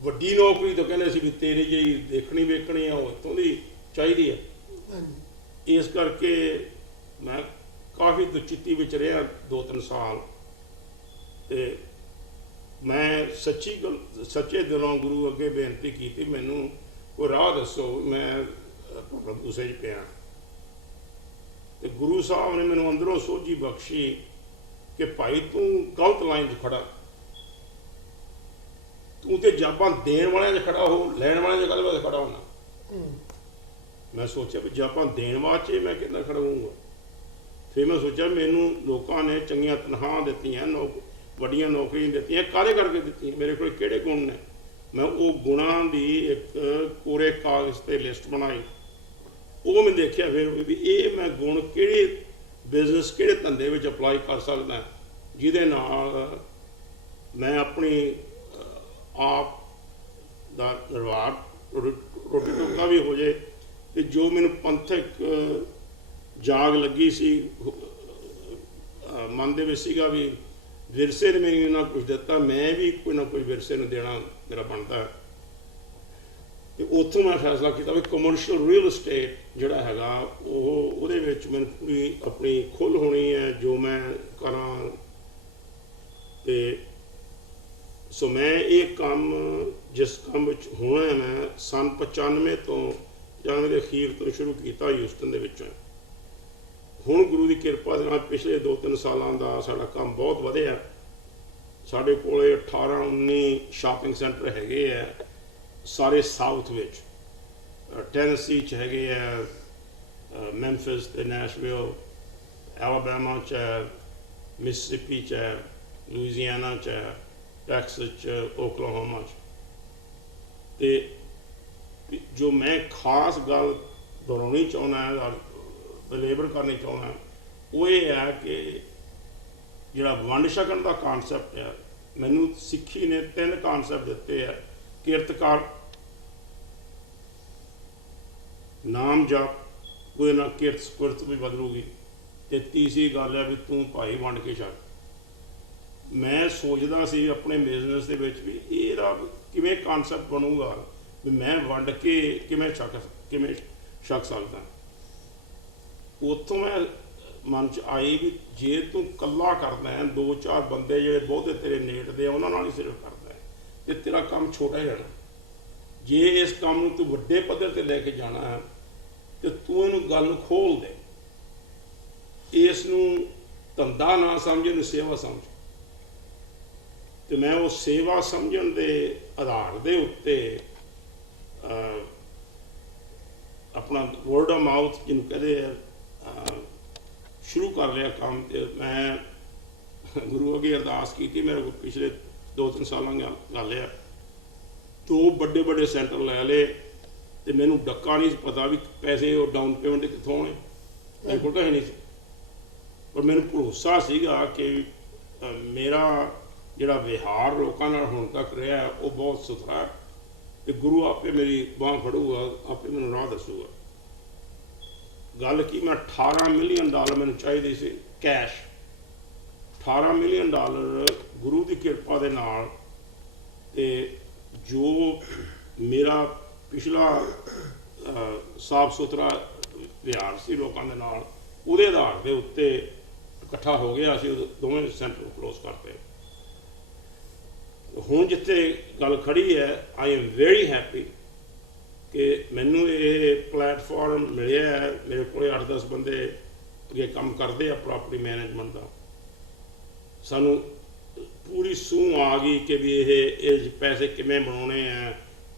ਵੱਡੀ ਨੌਕਰੀ ਤਾਂ ਕਹਿੰਦੇ ਸੀ ਵੀ ਤੇਰੀ ਜਿਹੜੀ ਦੇਖਣੀ ਵੇਖਣੀ ਆ ਉਹ ਇੱਥੋਂ ਦੀ ਚਾਹੀਦੀ ਹੈ। ਇਸ ਕਰਕੇ ਮੈਂ ਕਾਫੀ ਦੁਚਿੱਤੀ ਵਿੱਚ ਰਿਹਾ 2-3 ਸਾਲ। ਤੇ ਮੈਂ ਸੱਚੇ ਦਿਲੋਂ ਗੁਰੂ ਅੱਗੇ ਬੇਨਤੀ ਕੀਤੀ, ਮੈਨੂੰ ਕੋਈ ਰਾਹ ਦੱਸੋ, ਮੈਂ ਗੁੱਸੇ 'ਚ ਪਿਆ। ਤੇ ਗੁਰੂ ਸਾਹਿਬ ਨੇ ਮੈਨੂੰ ਅੰਦਰੋਂ ਸੋਝੀ ਬਖਸ਼ੀ ਕਿ ਭਾਈ ਤੂੰ ਗਲਤ ਲਾਈਨ 'ਚ ਖੜਾ, ਤੂੰ ਤੇ ਜਾਬਾਂ ਦੇਣ ਵਾਲਿਆਂ 'ਚ ਖੜਾ ਹੋ, ਲੈਣ ਵਾਲਿਆਂ 'ਚ ਕਾਹਦੇ ਵਾਸਤੇ ਖੜਾ ਹੋਣਾ। ਮੈਂ ਸੋਚਿਆ ਵੀ ਜਾਬਾਂ ਦੇਣ ਵਾਸਤੇ ਮੈਂ ਕਿੱਦਾਂ ਖੜਾ ਹੋਊਂਗਾ। ਫਿਰ ਮੈਂ ਸੋਚਿਆ ਮੈਨੂੰ ਲੋਕਾਂ ਨੇ ਚੰਗੀਆਂ ਤਨਖਾਹਾਂ ਦਿੱਤੀਆਂ, ਵੱਡੀਆਂ ਨੌਕਰੀਆਂ ਦਿੱਤੀਆਂ, ਕਾਹਦੇ ਕਰਕੇ ਦਿੱਤੀਆਂ, ਮੇਰੇ ਕੋਲ ਕਿਹੜੇ ਗੁਣ ਨੇ। ਮੈਂ ਉਹ ਗੁਣਾਂ ਦੀ ਇੱਕ ਕੋਰੇ ਕਾਗਜ਼ 'ਤੇ ਲਿਸਟ ਬਣਾਈ। ਉਹ ਮੈਂ ਦੇਖਿਆ ਫਿਰ ਵੀ ਇਹ ਮੈਂ ਗੁਣ ਕਿਹੜੇ ਬਿਜ਼ਨਸ, ਕਿਹੜੇ ਧੰਦੇ ਵਿੱਚ ਅਪਲਾਈ ਕਰ ਸਕਦਾ ਜਿਹਦੇ ਨਾਲ ਮੈਂ ਆਪਣੀ ਆਪ ਦਾ ਨਿਰਵਾਹ, ਰੋਟੀ ਟੁੱਕਾ ਵੀ ਹੋ ਜਾਏ। ਤੇ ਜੋ ਮੈਨੂੰ ਪੰਥਕ ਜਾਗ ਲੱਗੀ ਸੀ ਮਨ ਦੇ ਵਿੱਚ ਸੀਗਾ ਵੀ ਵਿਰਸੇ ਨੇ ਮੈਨੂੰ ਨਾ ਕੁਝ ਦਿੱਤਾ, ਮੈਂ ਵੀ ਕੋਈ ਨਾ ਕੋਈ ਵਿਰਸੇ ਨੂੰ ਦੇਣਾ ਮੇਰਾ ਬਣਦਾ। ਤੇ ਉੱਥੋਂ ਮੈਂ ਫੈਸਲਾ ਕੀਤਾ ਵੀ ਕਮਰਸ਼ੀਅਲ ਰੀਅਲ ਇਸਟੇਟ ਜਿਹੜਾ ਹੈਗਾ ਉਹਦੇ ਵਿੱਚ ਮੈਨੂੰ ਪੂਰੀ ਆਪਣੀ ਖੁੱਲ੍ਹ ਹੋਣੀ ਹੈ ਜੋ ਮੈਂ ਕਰਾਂ। ਤੇ ਸੋ ਮੈਂ ਇਹ ਕੰਮ ਜਿਸ ਕੰਮ ਵਿੱਚ ਹੋਣਾ ਮੈਂ ਸੰਨ 95 ਤੋਂ ਜਨਵਰੀ ਦੇ ਅਖੀਰ ਤੋਂ ਸ਼ੁਰੂ ਕੀਤਾ ਹਿਊਸਟਨ ਦੇ ਵਿੱਚੋਂ। ਹੁਣ ਗੁਰੂ ਦੀ ਕਿਰਪਾ ਦੇ ਨਾਲ ਪਿਛਲੇ 2-3 ਸਾਲਾਂ ਦਾ ਸਾਡਾ ਕੰਮ ਬਹੁਤ ਵਧਿਆ। ਸਾਡੇ ਕੋਲੇ 18-19 ਸ਼ਾਪਿੰਗ ਸੈਂਟਰ ਹੈਗੇ ਆ ਸਾਰੇ ਸਾਊਥ ਵਿੱਚ। ਟੈਨਸੀ 'ਚ ਹੈਗੇ ਆ, ਮੈਂਫਿਸ ਤੇ ਨੈਸ਼ਵਿਲ, ਐਲਾਬਾਮਾ 'ਚ ਹੈ, ਮਿਸਿਸਿਪੀ 'ਚ ਹੈ, ਲੁਈਜ਼ੀਆਨਾ 'ਚ ਹੈ, ਟੈਕਸਸ 'ਚ, ਓਕਲਾਹੋਮਾ 'ਚ। ਤੇ ਜੋ ਮੈਂ ਖਾਸ ਗੱਲ ਦੁਹਰਾਉਣੀ ਚਾਹੁੰਦਾ, ਲੇਬਰ ਕਰਨੀ ਚਾਹੁੰਦਾ, ਉਹ ਇਹ ਹੈ ਕਿ ਜਿਹੜਾ ਵੰਡ ਛਕਣ ਦਾ ਕਾਨਸੈਪਟ ਹੈ, ਮੈਨੂੰ ਸਿੱਖੀ ਨੇ 3 ਕਾਨਸੈਪਟ ਦਿੱਤੇ ਆ। ਕਿਰਤ ਕਰ, ਨਾਮ ਜਪ, ਉਹਦੇ ਨਾਲ ਕਿਰਤ ਸੁਕਰਤ ਵੀ ਬਦਲੂਗੀ। ਤੇ ਤੀਸਰੀ ਗੱਲ ਹੈ ਵੀ ਤੂੰ ਭਾਈ ਵੰਡ ਕੇ ਛੱਡ। ਮੈਂ ਸੋਚਦਾ ਸੀ ਆਪਣੇ ਬਿਜ਼ਨਸ ਦੇ ਵਿੱਚ ਵੀ ਇਹਦਾ ਕਿਵੇਂ ਕਾਨਸੈਪਟ ਬਣੂਗਾ ਵੀ ਮੈਂ ਵੰਡ ਕੇ ਕਿਵੇਂ ਛਕ ਸਕਦਾ। ਉੱਥੋਂ ਮੈਂ ਮਨ 'ਚ ਆਈ ਵੀ ਜੇ ਤੂੰ ਇਕੱਲਾ ਕਰਦਾ ਹੈ, 2-4 ਬੰਦੇ ਜਿਹੜੇ ਬਹੁਤੇ ਤੇਰੇ ਨੇਟ ਦੇ ਆ ਉਹਨਾਂ ਨਾਲ ਹੀ ਸਿਰਫ ਕਰਦਾ ਹੈ, ਤੇ ਤੇਰਾ ਕੰਮ ਛੋਟਾ ਹੀ ਰਹਿਣਾ। ਜੇ ਇਸ ਕੰਮ ਨੂੰ ਤੂੰ ਵੱਡੇ ਪੱਧਰ 'ਤੇ ਲੈ ਕੇ ਜਾਣਾ ਹੈ ਤੇ ਤੂੰ ਇਹਨੂੰ ਗੱਲ ਨੂੰ ਖੋਲ ਦੇ, ਇਸ ਨੂੰ ਧੰਦਾ ਨਾ ਸਮਝ, ਇਹਨੂੰ ਸੇਵਾ ਸਮਝ। ਤੇ ਮੈਂ ਉਹ ਸੇਵਾ ਸਮਝਣ ਦੇ ਆਧਾਰ ਦੇ ਉੱਤੇ ਆਪਣਾ ਵਰਡ ਆਫ ਮਾਊਥ ਜਿਹਨੂੰ ਕਹਿੰਦੇ ਆ ਸ਼ੁਰੂ ਕਰ ਲਿਆ ਕੰਮ। ਤੇ ਮੈਂ ਗੁਰੂ ਅੱਗੇ ਅਰਦਾਸ ਕੀਤੀ। ਮੇਰੇ ਕੋਲ ਪਿਛਲੇ 2-3 ਸਾਲਾਂ ਗੱਲ ਆ 2 ਵੱਡੇ ਸੈਂਟਰ ਲੈ ਲਏ ਤੇ ਮੈਨੂੰ ਡੱਕਾ ਨਹੀਂ ਪਤਾ ਵੀ ਪੈਸੇ ਉਹ ਡਾਊਨ ਪੇਮੈਂਟ ਕਿੱਥੋਂ ਆਉਣੇ, ਮੇਰੇ ਕੋਲ ਤਾਂ ਹੈ ਨਹੀਂ ਸੀ। ਪਰ ਮੈਨੂੰ ਭਰੋਸਾ ਸੀਗਾ ਕਿ ਮੇਰਾ ਜਿਹੜਾ ਵਿਹਾਰ ਲੋਕਾਂ ਨਾਲ ਹੁਣ ਤੱਕ ਰਿਹਾ ਉਹ ਬਹੁਤ ਸੁਥਰਾ ਹੈ ਤੇ ਗੁਰੂ ਆਪੇ ਮੇਰੀ ਬਾਂਹ ਫੜੂਗਾ, ਆਪੇ ਮੈਨੂੰ ਰਾਹ ਦੱਸੂਗਾ। ਗੱਲ ਕੀ, ਮੈਂ $18 ਮਿਲੀਅਨ ਮੈਨੂੰ ਚਾਹੀਦੀ ਸੀ ਕੈਸ਼। $18 ਮਿਲੀਅਨ ਗੁਰੂ ਦੀ ਕਿਰਪਾ ਦੇ ਨਾਲ ਤੇ ਜੋ ਮੇਰਾ ਪਿਛਲਾ ਸਾਫ ਸੁਥਰਾ ਵਿਹਾਰ ਸੀ ਲੋਕਾਂ ਦੇ ਨਾਲ, ਉਹਦੇ ਆਧਾਰ ਦੇ ਉੱਤੇ ਇਕੱਠਾ ਹੋ ਗਿਆ। ਅਸੀਂ ਦੋਵੇਂ ਸੈਂਟਰ ਨੂੰ ਕਲੋਜ਼ ਕਰਤੇ। ਹੁਣ ਜਿੱਥੇ ਗੱਲ ਖੜੀ ਹੈ, ਆਈ ਐਮ ਵੈਰੀ ਹੈਪੀ ਕਿ ਮੈਨੂੰ ਇਹ ਪਲੇਟਫਾਰਮ ਮਿਲਿਆ ਹੈ। ਮੇਰੇ ਕੋਲ 8-10 ਬੰਦੇ ਇਹ ਕੰਮ ਕਰਦੇ ਆ ਪ੍ਰੋਪਰਟੀ ਮੈਨੇਜਮੈਂਟ ਦਾ। ਸਾਨੂੰ ਪੂਰੀ ਸੂਹ ਆ ਗਈ ਕਿ ਵੀ ਇਹ ਪੈਸੇ ਕਿਵੇਂ ਬਣਾਉਣੇ ਆ,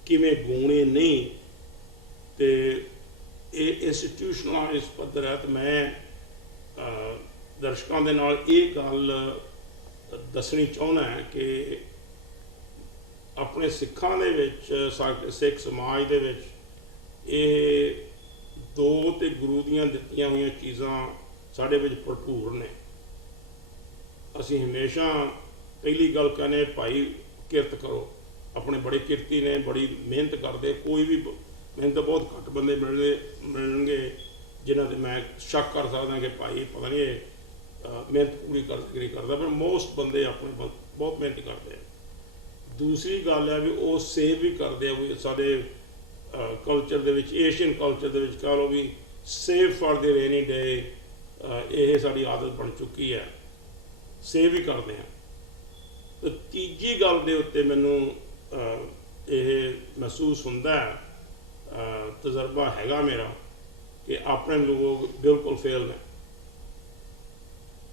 ਕਿਵੇਂ ਗਾਉਣੇ ਨਹੀਂ, ਤੇ ਇਹ ਇੰਸਟੀਟਿਊਸ਼ਨਲਾਈਜ਼ ਪੱਧਰ ਹੈ। ਤੇ ਮੈਂ ਦਰਸ਼ਕਾਂ ਦੇ ਨਾਲ ਇਹ ਗੱਲ ਦੱਸਣੀ ਚਾਹੁੰਦਾ ਕਿ ਆਪਣੇ ਸਿੱਖਾਂ ਦੇ ਵਿੱਚ, ਸਾਡੇ ਸਿੱਖ ਸਮਾਜ ਦੇ ਵਿੱਚ ਇਹ ਦੋ ਤੇ ਗੁਰੂ ਦੀਆਂ ਦਿੱਤੀਆਂ ਹੋਈਆਂ ਚੀਜ਼ਾਂ ਸਾਡੇ ਵਿੱਚ ਭਰਪੂਰ ਨੇ। ਅਸੀਂ ਹਮੇਸ਼ਾ ਪਹਿਲੀ ਗੱਲ ਕਹਿੰਦੇ, ਭਾਈ ਕਿਰਤ ਕਰੋ। ਆਪਣੇ ਬੜੇ ਕਿਰਤੀ ਨੇ, ਬੜੀ ਮਿਹਨਤ ਕਰਦੇ। ਕੋਈ ਵੀ ਮਿਹਨਤ ਬਹੁਤ ਘੱਟ ਬੰਦੇ ਮਿਲਣਗੇ ਜਿਨ੍ਹਾਂ 'ਤੇ ਮੈਂ ਸ਼ੱਕ ਕਰ ਸਕਦਾ ਕਿ ਭਾਈ ਪਤਾ ਨਹੀਂ ਇਹ ਮਿਹਨਤ ਪੂਰੀ ਕਰਦਾ, ਪਰ ਮੋਸਟ ਬੰਦੇ ਆਪਣੇ ਬਹੁਤ ਮਿਹਨਤ ਕਰਦੇ ਆ। ਦੂਸਰੀ ਗੱਲ ਹੈ ਵੀ ਉਹ ਸੇਵ ਵੀ ਕਰਦੇ ਆ। ਵੀ ਸਾਡੇ ਕਲਚਰ ਦੇ ਵਿੱਚ, ਏਸ਼ੀਅਨ ਕਲਚਰ ਦੇ ਵਿੱਚ ਕਹ ਲਓ ਵੀ ਸੇਵ ਫॉर द ਰੇਨੀ ਡੇ, ਇਹ ਸਾਡੀ ਆਦਤ ਬਣ ਚੁੱਕੀ ਹੈ। ਸੇਵ ਵੀ ਕਰਦੇ ਆ। ਤੇ ਤੀਜੀ ਗੱਲ ਦੇ ਉੱਤੇ ਮੈਨੂੰ ਇਹ ਮਹਿਸੂਸ ਹੁੰਦਾ ਹੈ, ਤਜਰਬਾ ਹੈਗਾ ਮੇਰਾ, ਕਿ ਆਪਣੇ ਲੋਕ ਬਿਲਕੁਲ ਫੇਲ ਨੇ।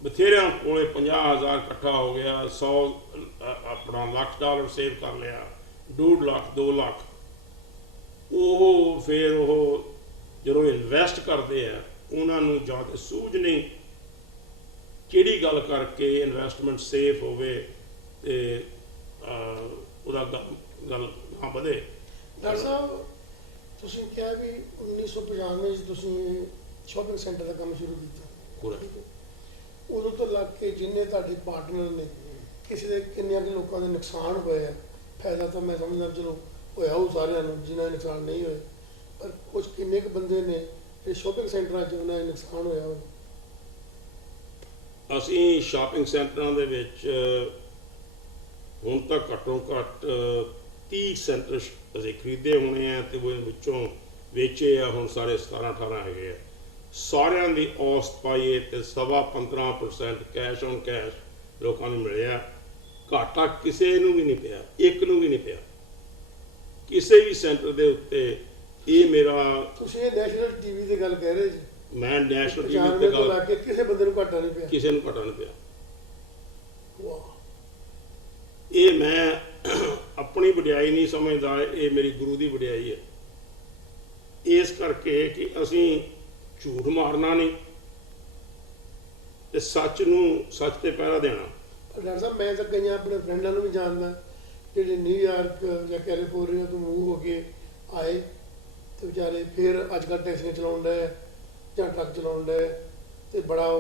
ਬਥੇਰਿਆਂ ਕੋਲੇ 50,000 ਇਕੱਠਾ ਹੋ ਗਿਆ, 100 ਆਪਣਾ $1,00,000 ਸੇਵ ਕਰ ਲਿਆ, 2 ਲੱਖ 2 ਲੱਖ। ਉਹ ਫਿਰ ਉਹ ਜਦੋਂ ਇਨਵੈਸਟ ਕਰਦੇ ਆ, ਉਹਨਾਂ ਨੂੰ ਜਾਂ ਤਾਂ ਸੂਝ ਨਹੀਂ ਕਿਹੜੀ ਗੱਲ ਕਰਕੇ ਇਨਵੈਸਟਮੈਂਟ ਸੇਫ ਹੋਵੇ ਤੇ ਉਹਦਾ ਗੱਲ ਨਾ ਵਧੇ। ਡਾਕਟਰ ਸਾਹਿਬ, ਤੁਸੀਂ ਕਿਹਾ ਵੀ 1995 'ਚ ਤੁਸੀਂ ਸ਼ਾਪਿੰਗ ਸੈਂਟਰ ਦਾ ਕੰਮ ਸ਼ੁਰੂ ਕੀਤਾ। ਉਦੋਂ ਤੋਂ ਲੱਗ ਕੇ ਜਿੰਨੇ ਤੁਹਾਡੇ ਪਾਰਟਨਰ ਨੇ, ਕਿਸੇ ਦੇ ਕਿੰਨਿਆਂ ਦੇ ਲੋਕਾਂ ਦੇ ਨੁਕਸਾਨ ਹੋਏ ਆ। ਫਾਇਦਾ ਤਾਂ ਮੈਂ ਸਮਝਦਾ ਚਲੋ ਹੋਇਆ ਉਹ ਸਾਰਿਆਂ ਨੂੰ ਜਿਨ੍ਹਾਂ ਦੇ ਨੁਕਸਾਨ ਨਹੀਂ ਹੋਏ, ਪਰ ਕੁਝ ਕਿੰਨੇ ਕੁ ਬੰਦੇ ਨੇ ਇਹ ਸ਼ਾਪਿੰਗ ਸੈਂਟਰਾਂ 'ਚ ਉਹਨਾਂ ਦਾ ਨੁਕਸਾਨ ਹੋਇਆ ਹੋਵੇ? ਅਸੀਂ ਸ਼ਾਪਿੰਗ ਸੈਂਟਰਾਂ ਦੇ ਵਿੱਚ ਹੁਣ ਤੱਕ ਘੱਟੋ ਘੱਟ 30 ਸੈਂਟਰ ਅਸੀਂ ਖਰੀਦੇ ਹੋਣੇ ਆ, ਤੇ ਉਹ ਵਿੱਚੋਂ ਵੇਚੇ ਆ ਹੁਣ ਸਾਰੇ 17-18 ਹੈਗੇ ਆ। ਸਾਰਿਆਂ ਦੀ ਔਸਤ ਪਾਈਏ ਤੇ 15% ਕੈਸ਼ ਔਨ ਕੈਸ਼ ਲੋਕਾਂ ਨੂੰ ਮਿਲਿਆ। ਘਾਟਾ ਕਿਸੇ ਨੂੰ ਵੀ ਨਹੀਂ ਪਿਆ, ਇੱਕ ਨੂੰ ਵੀ ਨਹੀਂ ਪਿਆ ਕਿਸੇ ਵੀ ਸੈਂਟਰ ਦੇ ਉੱਤੇ। ਇਹ ਮੇਰਾ, ਤੁਸੀਂ ਇਹ ਨੈਸ਼ਨਲ ਟੀਵੀ ਦੀ ਗੱਲ ਕਹਿ ਰਹੇ ਜੀ? ਮੈਂ ਨੈਸ਼ਨਲ ਟੀਵੀ ਤੇ ਗੱਲ, ਕਿਸੇ ਬੰਦੇ ਨੂੰ ਘਾਟਾ ਨਹੀਂ ਪਿਆ, ਕਿਸੇ ਨੂੰ ਘਾਟਾ ਨਹੀਂ ਪਿਆ। ਵਾਹ! ਇਹ ਮੈਂ ਆਪਣੀ ਵਡਿਆਈ ਨਹੀਂ ਸਮਝਦਾ, ਇਹ ਮੇਰੀ ਗੁਰੂ ਦੀ ਵਡਿਆਈ ਹੈ। ਇਸ ਕਰਕੇ ਕਿ ਅਸੀਂ ਝੂਠ ਮਾਰਨਾ ਨਹੀਂ ਤੇ ਸੱਚ ਤੇ ਪਹਿਰਾ ਦੇਣਾ। ਡਾਕਟਰ ਸਾਹਿਬ, ਮੈਂ ਤਾਂ ਕਈਆਂ ਆਪਣੇ ਫਰੈਂਡਾਂ ਨੂੰ ਵੀ ਜਾਣਦਾ ਜਿਹੜੇ ਨਿਊਯਾਰਕ ਜਾਂ ਕੈਲੀਫੋਰਨੀਆ ਤੋਂ ਮੂਵ ਹੋ ਕੇ ਆਏ ਤੇ ਵਿਚਾਰੇ ਫਿਰ ਅੱਜ ਕੱਲ੍ਹ ਟੈਕਸੀਆਂ ਚਲਾਉਣ ਡਏ ਜਾਂ ਟਰੱਕ ਚਲਾਉਣ ਡਏ ਤੇ ਬੜਾ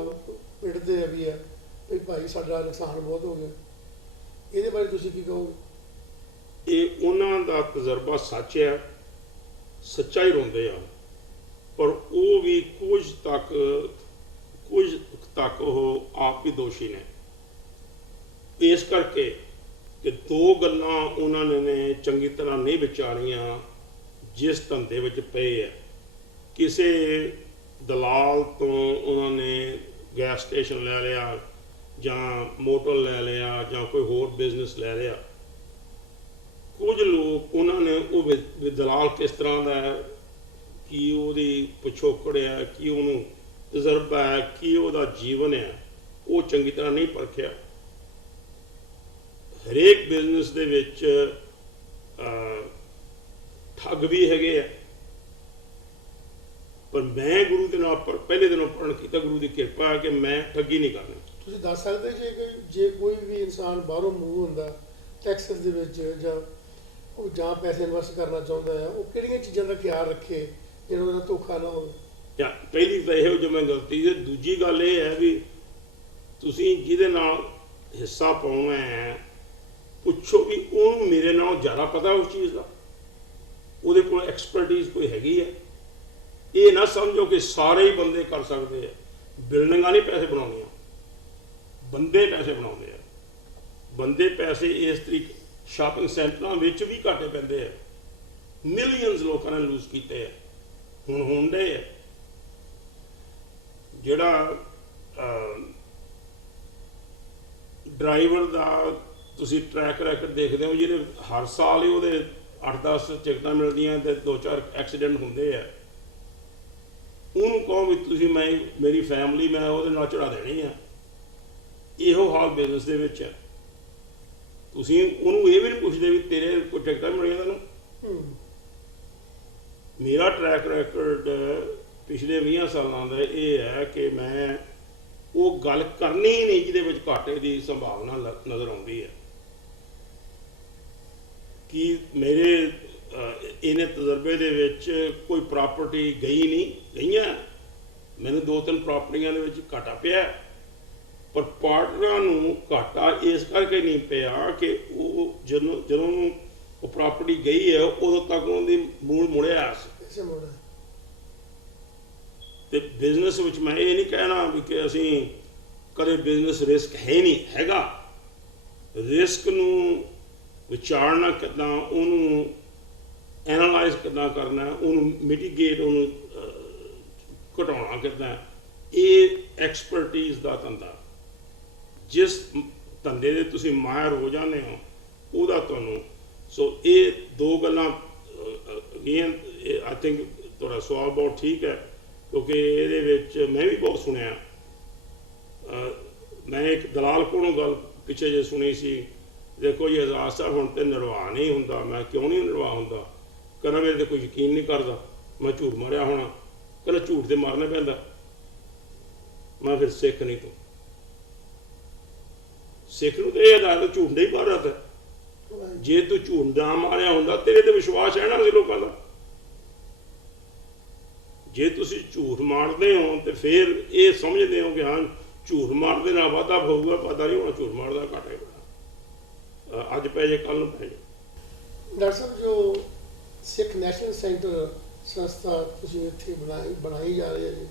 ਪਿੱਟਦੇ ਵੀ ਆ ਵੀ ਭਾਈ ਸਾਡਾ ਨੁਕਸਾਨ ਬਹੁਤ ਹੋ ਗਿਆ। ਇਹਦੇ ਬਾਰੇ ਤੁਸੀਂ ਕੀ ਕਹੋਗੇ? ਇਹ ਉਹਨਾਂ ਦਾ ਤਜਰਬਾ ਸੱਚ ਹੈ, ਸੱਚਾਈ ਰੋਂਦੇ ਆ, ਪਰ ਉਹ ਵੀ ਕੁਝ ਤੱਕ ਉਹ ਆਪ ਵੀ ਦੋਸ਼ੀ ਨੇ। ਇਸ ਕਰਕੇ ਕਿ ਦੋ ਗੱਲਾਂ ਉਹਨਾਂ ਨੇ ਚੰਗੀ ਤਰ੍ਹਾਂ ਨਹੀਂ ਵਿਚਾਰੀਆਂ ਜਿਸ ਧੰਦੇ ਵਿੱਚ ਪਏ ਹੈ। ਕਿਸੇ ਦਲਾਲ ਤੋਂ ਉਹਨਾਂ ਨੇ ਗੈਸ ਸਟੇਸ਼ਨ ਲੈ ਲਿਆ ਜਾਂ ਮੋਟਰ ਲੈ ਲਿਆ ਜਾਂ ਕੋਈ ਹੋਰ ਬਿਜ਼ਨਸ ਲੈ ਲਿਆ। ਕੁਝ ਲੋਕ ਉਹਨਾਂ ਨੇ ਉਹ ਦਲਾਲ ਕਿਸ ਤਰ੍ਹਾਂ ਦਾ ਹੈ, ਕੀ ਉਹਦੀ ਪਿਛੋਕੜ ਹੈ, ਕੀ ਉਹਨੂੰ ਤਜਰਬਾ ਹੈ, ਕੀ ਉਹਦਾ ਜੀਵਨ ਹੈ, ਉਹ ਚੰਗੀ ਤਰ੍ਹਾਂ ਨਹੀਂ ਪਰਖਿਆ। ਹਰੇਕ ਬਿਜ਼ਨਸ ਦੇ ਵਿੱਚ ਠੱਗ ਵੀ ਹੈਗੇ ਆ, ਪਰ ਮੈਂ ਗੁਰੂ ਦੇ ਨਾਲ ਪਹਿਲੇ ਦਿਨੋਂ ਪੜ੍ਹਨ ਕੀਤਾ, ਗੁਰੂ ਦੀ ਕਿਰਪਾ ਹੈ ਕਿ ਮੈਂ ਠੱਗੀ ਨਹੀਂ ਕਰਨੀ। ਤੁਸੀਂ ਦੱਸ ਸਕਦੇ ਜੇ ਕੋਈ ਵੀ ਇਨਸਾਨ ਬਾਹਰੋਂ ਮੂਵ ਹੁੰਦਾ ਟੈਕਸਸ ਦੇ ਵਿੱਚ ਜਾਂ ਪੈਸੇ ਇਨਵੈਸਟ ਕਰਨਾ ਚਾਹੁੰਦਾ ਹੈ, ਉਹ ਕਿਹੜੀਆਂ ਚੀਜ਼ਾਂ ਦਾ ਖਿਆਲ ਰੱਖੇ ਜਿਹਨਾਂ ਦਾ ਧੋਖਾ ਨਾ ਹੋਵੇ? ਪਹਿਲੀ ਤਾਂ ਇਹੋ ਜਿਹੀ ਮੈਂ ਗਲਤੀ ਹੈ। ਦੂਜੀ ਗੱਲ ਇਹ ਹੈ ਵੀ ਤੁਸੀਂ ਜਿਹਦੇ ਨਾਲ ਹਿੱਸਾ ਪਾਉਣਾ ਹੈ, ਪੁੱਛੋ ਵੀ ਉਹਨੂੰ ਮੇਰੇ ਨਾਲੋਂ ਜ਼ਿਆਦਾ ਪਤਾ ਉਸ ਚੀਜ਼ ਦਾ, ਉਹਦੇ ਕੋਲ ਐਕਸਪਰਟੀਜ਼ ਕੋਈ ਹੈਗੀ ਹੈ। ਇਹ ਨਾ ਸਮਝੋ ਕਿ ਸਾਰੇ ਹੀ ਬੰਦੇ ਕਰ ਸਕਦੇ ਆ। ਬਿਲਡਿੰਗਾਂ ਨਹੀਂ ਪੈਸੇ ਬਣਾਉਣੀਆਂ, ਬੰਦੇ ਪੈਸੇ ਬਣਾਉਂਦੇ ਆ। ਬੰਦੇ ਪੈਸੇ ਇਸ ਤਰੀਕੇ ਸ਼ਾਪਿੰਗ ਸੈਂਟਰਾਂ ਵਿੱਚ ਵੀ ਘਾਟੇ ਪੈਂਦੇ ਆ, ਮਿਲੀਅਨਸ ਲੋਕਾਂ ਨੇ ਲੂਜ਼ ਕੀਤੇ ਆ, ਹੁਣ ਹੁੰਦੇ ਆ। ਜਿਹੜਾ ਡਰਾਈਵਰ ਦਾ ਤੁਸੀਂ ਟਰੈਕ ਰੈਕਡ ਦੇਖਦੇ ਹੋ, ਜਿਹਦੇ ਹਰ ਸਾਲ ਹੀ ਉਹਦੇ 8-10 ਟਿਕਟਾਂ ਮਿਲਦੀਆਂ ਤੇ 2-4 ਐਕਸੀਡੈਂਟ ਹੁੰਦੇ ਆ, ਉਹਨੂੰ ਕਹੋ ਵੀ ਤੁਸੀਂ ਮੇਰੀ ਫੈਮਿਲੀ ਮੈਂ ਉਹਦੇ ਨਾਲ ਚੜਾ ਦੇਣੀ ਆ। ਇਹੋ ਹਾਲ ਬਿਜ਼ਨਸ ਦੇ ਵਿੱਚ ਹੈ। ਤੁਸੀਂ ਉਹਨੂੰ ਇਹ ਵੀ ਨਹੀਂ ਪੁੱਛਦੇ ਵੀ ਤੇਰੇ ਕੋਈ ਟਿਕਟਾਂ ਮਿਲੀਆਂ ਤੈਨੂੰ। ਮੇਰਾ ਟਰੈਕ ਰੈਕਡ ਪਿਛਲੇ 20 ਸਾਲਾਂ ਦਾ ਇਹ ਹੈ ਕਿ ਮੈਂ ਉਹ ਗੱਲ ਕਰਨੀ ਹੀ ਨਹੀਂ ਜਿਹਦੇ ਵਿੱਚ ਘਾਟੇ ਦੀ ਸੰਭਾਵਨਾ ਨਜ਼ਰ ਆਉਂਦੀ ਹੈ। ਕਿ ਮੇਰੇ ਇਹਨੇ ਤਜਰਬੇ ਦੇ ਵਿੱਚ ਕੋਈ ਪ੍ਰਾਪਰਟੀ ਗਈਆਂ ਮੈਨੂੰ 2-3 ਪ੍ਰਾਪਰਟੀਆਂ ਦੇ ਵਿੱਚ ਘਾਟਾ ਪਿਆ, ਪਰ ਪਾਰਟਨਰਾਂ ਨੂੰ ਘਾਟਾ ਇਸ ਕਰਕੇ ਨਹੀਂ ਪਿਆ ਕਿ ਉਹ ਜਦੋਂ ਉਹ ਪ੍ਰਾਪਰਟੀ ਗਈ ਹੈ ਉਦੋਂ ਤੱਕ ਉਹਦੀ ਮੂਲ ਮੁੜਿਆ ਸੀ। ਤੇ ਬਿਜ਼ਨਸ ਵਿੱਚ ਮੈਂ ਇਹ ਨਹੀਂ ਕਹਿਣਾ ਵੀ ਕਿ ਅਸੀਂ ਕਦੇ ਬਿਜ਼ਨਸ ਰਿਸਕ ਹੈ ਨਹੀਂ, ਹੈਗਾ। ਰਿਸਕ ਨੂੰ ਵਿਚਾਰਨਾ ਕਿੱਦਾਂ, ਉਹਨੂੰ ਐਨਾਲਾਈਜ਼ ਕਿੱਦਾਂ ਕਰਨਾ, ਉਹਨੂੰ ਮਿਟੀਗੇਟ, ਉਹਨੂੰ ਘਟਾਉਣਾ ਕਿੱਦਾਂ, ਇਹ ਐਕਸਪਰਟੀਜ਼ ਦਾ ਧੰਦਾ। ਜਿਸ ਧੰਦੇ ਦੇ ਤੁਸੀਂ ਮਾਹਿਰ ਹੋ ਜਾਂਦੇ ਹੋ ਉਹਦਾ ਤੁਹਾਨੂੰ। ਸੋ ਇਹ ਦੋ ਗੱਲਾਂ ਅਗੇਨ ਆਈ ਥਿੰਕ ਤੁਹਾਡਾ ਸਵਾਲ ਬਹੁਤ ਠੀਕ ਹੈ, ਕਿਉਂਕਿ ਇਹਦੇ ਵਿੱਚ ਮੈਂ ਵੀ ਬਹੁਤ ਸੁਣਿਆ। ਮੈਂ ਇੱਕ ਦਲਾਲ ਕੋਲੋਂ ਗੱਲ ਪਿੱਛੇ ਜੇ ਸੁਣੀ ਸੀ, ਦੇਖੋ ਜੀ ਆਜ਼ਾਦ ਸਾਹਿਬ ਹੁਣ ਤੇ ਨਿਰਵਾਹ ਨਹੀਂ ਹੁੰਦਾ। ਮੈਂ ਕਿਉਂ ਨਹੀਂ ਨਿਰਵਾਹ ਹੁੰਦਾ? ਕਹਿੰਦਾ ਮੇਰੇ ਤੇ ਕੋਈ ਯਕੀਨ ਨਹੀਂ ਕਰਦਾ, ਮੈਂ ਝੂਠ ਮਾਰਿਆ ਹੋਣਾ। ਕਹਿੰਦਾ ਝੂਠ ਤੇ ਮਾਰਨਾ ਪੈਂਦਾ। ਮੈਂ ਫਿਰ ਸਿੱਖ ਨਹੀਂ ਤੂੰ ਸਿੱਖ ਨੂੰ ਤੇ ਇਹ ਹਦਾਇਤ ਝੂਠ ਨਹੀਂ ਮਾਰਿਆ ਤੇ ਜੇ ਤੂੰ ਝੂਠ ਨਾ ਮਾਰਿਆ ਹੁੰਦਾ ਤੇਰੇ ਤੇ ਵਿਸ਼ਵਾਸ ਰਹਿਣਾ ਸੀ ਲੋਕਾਂ ਦਾ। ਜੇ ਤੁਸੀਂ ਝੂਠ ਮਾਰਦੇ ਹੋ ਤੇ ਫਿਰ ਇਹ ਸਮਝਦੇ ਹੋ ਕਿ ਹਾਂ ਝੂਠ ਮਾਰਦੇ ਨਾਲ ਵਾਧਾ ਹੋਊਗਾ, ਪਤਾ ਨਹੀਂ ਹੋਣਾ ਝੂਠ ਮਾਰਦਾ ਘਾਟਾ ਹੋਣਾ। ਅੱਜ ਪੈ ਜੇ ਕੱਲ ਨੂੰ ਪੈ ਜੇ। ਡਾਕਟਰ ਸਾਹਿਬ, ਜੋ ਸਿੱਖ ਨੈਸ਼ਨਲ ਸੈਂਟਰ ਸੰਸਥਾ ਤੁਸੀਂ ਇੱਥੇ ਬਣਾਈ ਜਾ ਰਹੀ ਹੈ ਜੀ,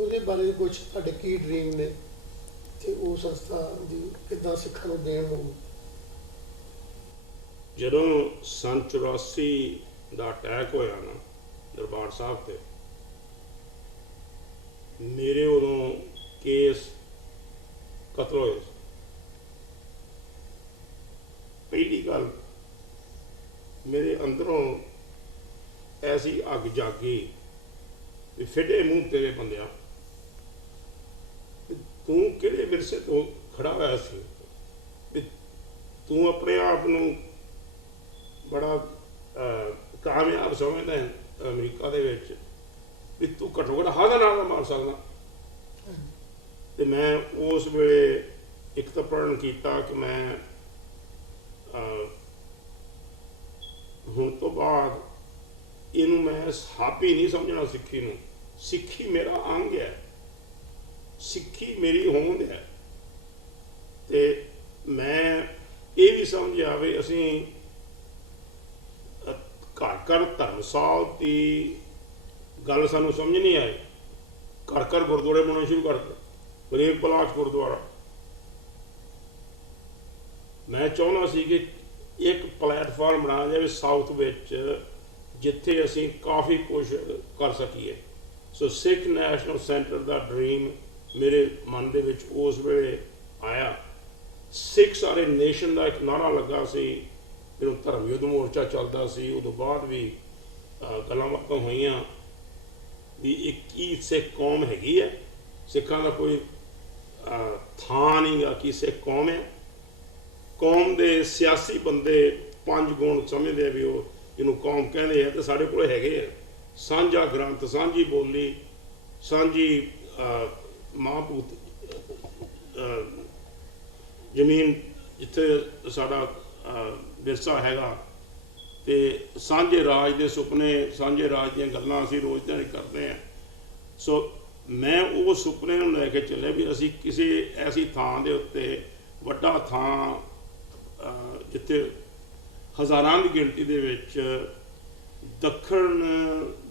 ਉਹਦੇ ਬਾਰੇ ਕੁਝ ਤੁਹਾਡੇ ਕੀ ਡ੍ਰੀਮ ਨੇ ਤੇ ਉਹ ਸੰਸਥਾ ਦੀ ਕਿੱਦਾਂ ਸਿੱਖਾਂ ਨੂੰ ਦੇਣ ਹੋਊ? ਜਦੋਂ ਸੰਨ 84 ਦਾ ਅਟੈਕ ਹੋਇਆ ਨਾ ਦਰਬਾਰ ਸਾਹਿਬ ਤੇ, ਮੇਰੇ ਉਦੋਂ ਕੇਸ ਕਤਲ ਹੋਏ ਸੀ। ਪਹਿਲੀ ਗੱਲ ਮੇਰੇ ਅੰਦਰੋਂ ਐਸੀ ਅੱਗ ਜਾਗੀ ਵੀ ਫਿੱਟੇ ਮੂੰਹ ਤੇਰੇ ਬੰਦਿਆ, ਤੂੰ ਕਿਹੜੇ ਵਿਰਸੇ ਤੋਂ ਖੜਾ ਹੋਇਆ ਸੀ ਵੀ ਤੂੰ ਆਪਣੇ ਆਪ ਨੂੰ ਬੜਾ ਕਾਮਯਾਬ ਸਮਝਦਾ ਹੈ ਅਮਰੀਕਾ ਦੇ ਵਿੱਚ, ਵੀ ਤੂੰ ਘੱਟੋ ਘੱਟ ਹੱਦ ਨਾਲ ਮਾਰ ਸਕਦਾ। ਤੇ ਮੈਂ ਉਸ ਵੇਲੇ ਇੱਕ ਤਾਂ ਪ੍ਰਣ ਕੀਤਾ ਕਿ ਮੈਂ ਹੁਣ ਤੋਂ ਬਾਅਦ ਇਹਨੂੰ ਮੈਂ ਹਾਪੀ ਨਹੀਂ ਸਮਝਣਾ ਸਿੱਖੀ ਨੂੰ। ਸਿੱਖੀ ਮੇਰਾ ਅੰਗ ਹੈ, ਸਿੱਖੀ ਮੇਰੀ ਹੋਂਦ ਹੈ। ਤੇ ਮੈਂ ਇਹ ਵੀ ਸਮਝ ਆਵੇ ਅਸੀਂ ਘਰ ਘਰ ਧਰਮਸਾਲ ਦੀ ਗੱਲ ਸਾਨੂੰ ਸਮਝ ਨਹੀਂ ਆਈ। ਘਰ ਘਰ ਗੁਰਦੁਆਰੇ ਬਣਾਉਣੇ ਸ਼ੁਰੂ ਕਰ ਦਿੱਤੇ, ਹਰੇਕ ਬਲਾਕ ਗੁਰਦੁਆਰਾ। ਮੈਂ ਚਾਹੁੰਦਾ ਸੀ ਕਿ ਇੱਕ ਪਲੇਟਫਾਰਮ ਬਣਾਇਆ ਜਾਵੇ ਸਾਊਥ ਵਿੱਚ ਜਿੱਥੇ ਅਸੀਂ ਕਾਫੀ ਕੁਝ ਕਰ ਸਕੀਏ। ਸੋ ਸਿੱਖ ਨੈਸ਼ਨਲ ਸੈਂਟਰ ਦਾ ਡ੍ਰੀਮ ਮੇਰੇ ਮਨ ਦੇ ਵਿੱਚ ਉਸ ਵੇਲੇ ਆਇਆ। ਸਿੱਖ ਸਾਰੇ ਨੇਸ਼ਨ ਦਾ ਇੱਕ ਨਾਰਾ ਲੱਗਾ ਸੀ, ਜਦੋਂ ਧਰਮ ਯੁੱਧ ਮੋਰਚਾ ਚੱਲਦਾ ਸੀ ਉਦੋਂ ਬਾਅਦ ਵੀ ਗੱਲਾਂ ਬਾਤਾਂ ਹੋਈਆਂ ਵੀ ਇੱਕ ਹੀ ਸਿੱਖ ਕੌਮ ਹੈਗੀ ਹੈ, ਸਿੱਖਾਂ ਦਾ ਕੋਈ ਥਾਂ ਨਹੀਂ ਗਾ ਕਿ ਸਿੱਖ ਕੌਮ ਹੈ। ਕੌਮ ਦੇ ਸਿਆਸੀ ਬੰਦੇ 5 ਗੁਣ ਸਮਝਦੇ ਆ ਵੀ ਉਹ ਜਿਹਨੂੰ ਕੌਮ ਕਹਿੰਦੇ ਆ, ਤੇ ਸਾਡੇ ਕੋਲ ਹੈਗੇ ਆ। ਸਾਂਝਾ ਗ੍ਰੰਥ, ਸਾਂਝੀ ਬੋਲੀ, ਸਾਂਝੀ ਮਾਂ ਪੁੱਤ ਜ਼ਮੀਨ ਜਿੱਥੇ ਸਾਡਾ ਵਿਰਸਾ ਹੈਗਾ, ਤੇ ਸਾਂਝੇ ਰਾਜ ਦੇ ਸੁਪਨੇ, ਸਾਂਝੇ ਰਾਜ ਦੀਆਂ ਗੱਲਾਂ ਅਸੀਂ ਰੋਜ਼ ਦਿਹਾੜੀ ਕਰਦੇ ਹਾਂ। ਸੋ ਮੈਂ ਉਹ ਸੁਪਨੇ ਨੂੰ ਲੈ ਕੇ ਚੱਲਿਆ ਵੀ ਅਸੀਂ ਕਿਸੇ ਐਸੀ ਥਾਂ ਦੇ ਉੱਤੇ ਵੱਡਾ ਥਾਂ ਜਿੱਥੇ ਹਜ਼ਾਰਾਂ ਦੀ ਗਿਣਤੀ ਦੇ ਵਿੱਚ ਦੱਖਣ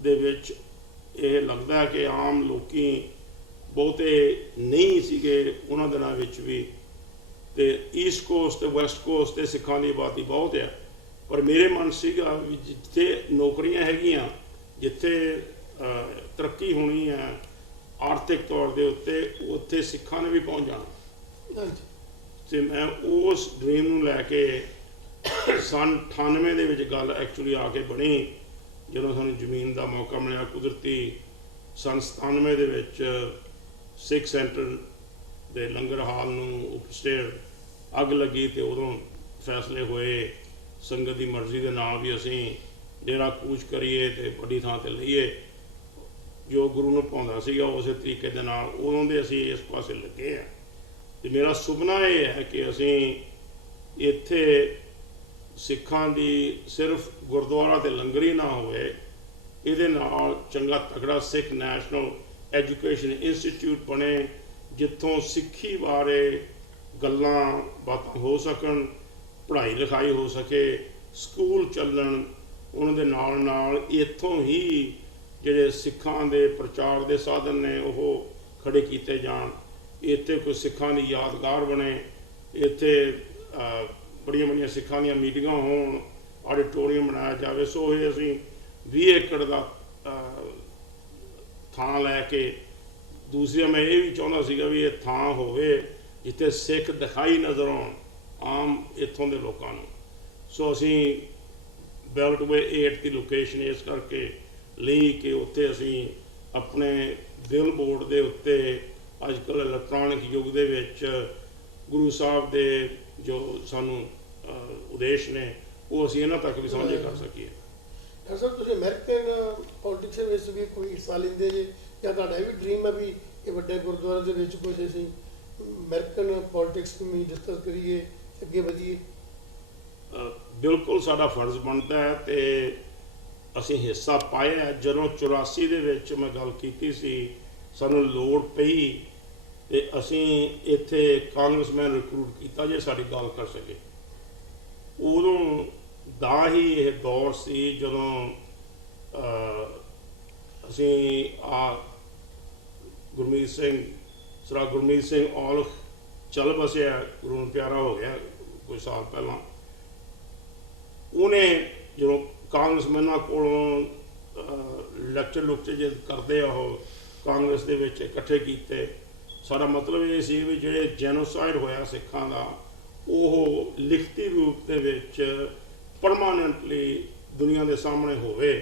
ਦੇ ਵਿੱਚ ਇਹ ਲੱਗਦਾ ਕਿ ਆਮ ਲੋਕੀ ਬਹੁਤੇ ਨਹੀਂ ਸੀਗੇ ਉਹਨਾਂ ਦਿਨਾਂ ਵਿੱਚ ਵੀ, ਤੇ ਈਸਟ ਕੋਸਟ ਤੇ ਵੈਸਟ ਕੋਸਟ ਤੇ ਸਿੱਖਾਂ ਦੀ ਆਬਾਦੀ ਬਹੁਤ ਹੈ। ਪਰ ਮੇਰੇ ਮਨ ਸੀਗਾ ਵੀ ਜਿੱਥੇ ਨੌਕਰੀਆਂ ਹੈਗੀਆਂ, ਜਿੱਥੇ ਤਰੱਕੀ ਹੋਣੀ ਹੈ ਆਰਥਿਕ ਤੌਰ ਦੇ ਉੱਤੇ, ਉੱਥੇ ਸਿੱਖਾਂ ਨੇ ਵੀ ਪਹੁੰਚ ਜਾਣਾ। ਤੇ ਮੈਂ ਉਸ ਡ੍ਰੀਮ ਨੂੰ ਲੈ ਕੇ ਸੰਨ 98 ਦੇ ਵਿੱਚ ਗੱਲ ਐਕਚੁਅਲੀ ਆ ਕੇ ਬਣੀ, ਜਦੋਂ ਸਾਨੂੰ ਜ਼ਮੀਨ ਦਾ ਮੌਕਾ ਮਿਲਿਆ ਕੁਦਰਤੀ। ਸੰਨ 97 ਦੇ ਵਿੱਚ ਸਿੱਖ ਸੈਂਟਰ ਦੇ ਲੰਗਰ ਹਾਲ ਨੂੰ ਉਪਸਟੇਅਰ ਅੱਗ ਲੱਗੀ, ਤੇ ਉਦੋਂ ਫੈਸਲੇ ਹੋਏ ਸੰਗਤ ਦੀ ਮਰਜ਼ੀ ਦੇ ਨਾਲ ਵੀ ਅਸੀਂ ਡੇਰਾ ਕੂਚ ਕਰੀਏ ਤੇ ਵੱਡੀ ਥਾਂ ਤੇ ਲਈਏ, ਜੋ ਗੁਰੂ ਨੂੰ ਭਾਉਂਦਾ ਸੀਗਾ ਉਸੇ ਤਰੀਕੇ ਦੇ ਨਾਲ ਉਦੋਂ ਦੇ ਅਸੀਂ ਇਸ ਪਾਸੇ ਲੱਗੇ ਆ। ਤੇ ਮੇਰਾ ਸੁਪਨਾ ਇਹ ਹੈ ਕਿ ਅਸੀਂ ਇੱਥੇ ਸਿੱਖਾਂ ਦੀ ਸਿਰਫ ਗੁਰਦੁਆਰਾ ਤੇ ਲੰਗਰ ਹੀ ਨਾ ਹੋਵੇ, ਇਹਦੇ ਨਾਲ ਚੰਗਾ ਤਕੜਾ ਸਿੱਖ ਨੈਸ਼ਨਲ ਐਜੂਕੇਸ਼ਨ ਇੰਸਟੀਚਿਊਟ ਬਣੇ, ਜਿੱਥੋਂ ਸਿੱਖੀ ਬਾਰੇ ਗੱਲਾਂ ਬਾਤਾਂ ਹੋ ਸਕਣ, ਪੜ੍ਹਾਈ ਲਿਖਾਈ ਹੋ ਸਕੇ, ਸਕੂਲ ਚੱਲਣ। ਉਹਨਾਂ ਦੇ ਨਾਲ ਨਾਲ ਇੱਥੋਂ ਹੀ ਜਿਹੜੇ ਸਿੱਖਾਂ ਦੇ ਪ੍ਰਚਾਰ ਦੇ ਸਾਧਨ ਨੇ ਉਹ ਖੜੇ ਕੀਤੇ ਜਾਣ, ਇੱਥੇ ਕੋਈ ਸਿੱਖਾਂ ਦੀ ਯਾਦਗਾਰ ਬਣੇ, ਇੱਥੇ ਬੜੀਆਂ ਬੜੀਆਂ ਸਿੱਖਾਂ ਦੀਆਂ ਮੀਟਿੰਗਾਂ ਹੋਣ, ਆਡੀਟੋਰੀਅਮ ਬਣਾਇਆ ਜਾਵੇ। ਸੋ ਇਹ ਅਸੀਂ 20 ਏਕੜ ਦਾ ਥਾਂ ਲੈ ਕੇ, ਦੂਸਰਾ ਮੈਂ ਇਹ ਵੀ ਚਾਹੁੰਦਾ ਸੀਗਾ ਵੀ ਇਹ ਥਾਂ ਹੋਵੇ ਜਿੱਥੇ ਸਿੱਖ ਦਿਖਾਈ ਨਜ਼ਰ ਆਉਣ ਆਮ ਇੱਥੋਂ ਦੇ ਲੋਕਾਂ ਨੂੰ। ਸੋ ਅਸੀਂ ਬੈਲਟਵੇ 8 ਦੀ ਲੋਕੇਸ਼ਨ ਇਸ ਕਰਕੇ ਲਈ ਕਿ ਉੱਥੇ ਅਸੀਂ ਆਪਣੇ ਬਿਲ ਬੋਰਡ ਦੇ ਉੱਤੇ ਅੱਜ ਕੱਲ੍ਹ ਇਲੈਕਟ੍ਰੋਨਿਕ ਯੁੱਗ ਦੇ ਵਿੱਚ ਗੁਰੂ ਸਾਹਿਬ ਦੇ ਜੋ ਸਾਨੂੰ ਉਦੇਸ਼ ਨੇ ਉਹ ਅਸੀਂ ਇਹਨਾਂ ਤੱਕ ਵੀ ਸਾਂਝੇ ਕਰ ਸਕੀਏ। ਡਾਕਟਰ ਸਾਹਿਬ, ਤੁਸੀਂ ਅਮਰੀਕਨ ਪੋਲੀਟਿਕਸ ਵਿੱਚ ਵੀ ਕੋਈ ਹਿੱਸਾ ਲੈਂਦੇ ਜੇ, ਜਾਂ ਤੁਹਾਡਾ ਇਹ ਵੀ ਡ੍ਰੀਮ ਹੈ ਵੀ ਇਹ ਵੱਡੇ ਗੁਰਦੁਆਰੇ ਦੇ ਵਿੱਚ ਕੁਝ ਅਸੀਂ ਅਮਰੀਕਨ ਪੋਲੀਟਿਕਸ ਨੂੰ ਵੀ ਡਿਸਕਸ ਕਰੀਏ, ਅੱਗੇ ਵਧੀਏ? ਬਿਲਕੁਲ ਸਾਡਾ ਫਰਜ਼ ਬਣਦਾ ਹੈ ਤੇ ਅਸੀਂ ਹਿੱਸਾ ਪਾਇਆ। ਜਦੋਂ 84 ਦੇ ਵਿੱਚ ਮੈਂ ਗੱਲ ਕੀਤੀ ਸੀ, ਸਾਨੂੰ ਲੋੜ ਪਈ ਤੇ ਅਸੀਂ ਇੱਥੇ ਕਾਂਗਰਸਮੈਨ ਰਿਕਰੂਟ ਕੀਤਾ ਜੇ ਸਾਡੀ ਗੱਲ ਕਰ ਸਕੇ। ਉਦੋਂ ਦਾ ਹੀ ਇਹ ਦੌਰ ਸੀ ਜਦੋਂ ਅਸੀਂ ਸਰਾ ਗੁਰਮੀਤ ਸਿੰਘ ਔਲਖ ਚੱਲ ਬਸਿਆ, ਗੁਰੂ ਨੂੰ ਪਿਆਰਾ ਹੋ ਗਿਆ ਕੁਝ ਸਾਲ ਪਹਿਲਾਂ। ਉਹਨੇ ਜਦੋਂ ਕਾਂਗਰਸਮੈਨਾਂ ਕੋਲੋਂ ਲੈਕਚਰ ਲੁਕਚਰ ਜੇ ਕਰਦੇ ਆ ਉਹ ਕਾਂਗਰਸ ਦੇ ਵਿੱਚ ਇਕੱਠੇ ਕੀਤੇ। ਸਾਡਾ ਮਤਲਬ ਇਹ ਸੀ ਵੀ ਜਿਹੜੇ ਜੈਨੋਸਾਈਡ ਹੋਇਆ ਸਿੱਖਾਂ ਦਾ, ਉਹ ਲਿਖਤੀ ਰੂਪ ਦੇ ਵਿੱਚ ਪਰਮਾਨੈਂਟਲੀ ਦੁਨੀਆ ਦੇ ਸਾਹਮਣੇ ਹੋਵੇ,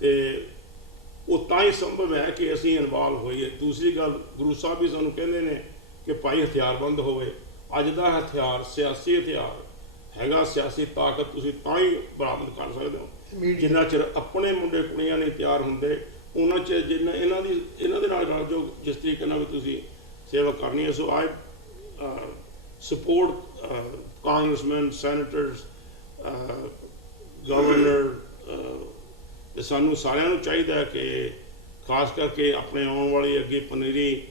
ਤੇ ਉਹ ਤਾਂ ਹੀ ਸੰਭਵ ਹੈ ਕਿ ਅਸੀਂ ਇਨਵੋਲਵ ਹੋਈਏ। ਦੂਸਰੀ ਗੱਲ, ਗੁਰੂ ਸਾਹਿਬ ਵੀ ਸਾਨੂੰ ਕਹਿੰਦੇ ਨੇ ਕਿ ਭਾਈ ਹਥਿਆਰਬੰਦ ਹੋਵੇ। ਅੱਜ ਦਾ ਹਥਿਆਰ ਸਿਆਸੀ ਹਥਿਆਰ ਹੈਗਾ, ਸਿਆਸੀ ਤਾਕਤ ਤੁਸੀਂ ਤਾਂ ਹੀ ਬਰਾਮਦ ਕਰ ਸਕਦੇ ਹੋ ਜਿੰਨਾ ਚਿਰ ਆਪਣੇ ਮੁੰਡੇ ਕੁੜੀਆਂ ਨਹੀਂ ਤਿਆਰ ਹੁੰਦੇ, ਉਹਨਾਂ ਚਿਰ ਜਿੰਨਾ ਇਹਨਾਂ ਦੇ ਨਾਲ ਰਲ ਜੋ ਜਿਸ ਤਰੀਕੇ ਨਾਲ ਵੀ ਤੁਸੀਂ ਸੇਵਾ ਕਰਨੀ ਹੈ। ਸੋ ਆਈ ਸਪੋਰਟ ਕਾਂਗਰਸਮੈਨ, ਸੈਨੇਟਰਸ, ਗਵਰਨਰ। ਤੇ ਸਾਨੂੰ ਸਾਰਿਆਂ ਨੂੰ ਚਾਹੀਦਾ ਕਿ ਖਾਸ ਕਰਕੇ ਆਪਣੇ ਆਉਣ ਵਾਲੀ ਅੱਗੇ ਪਨੀਰੀ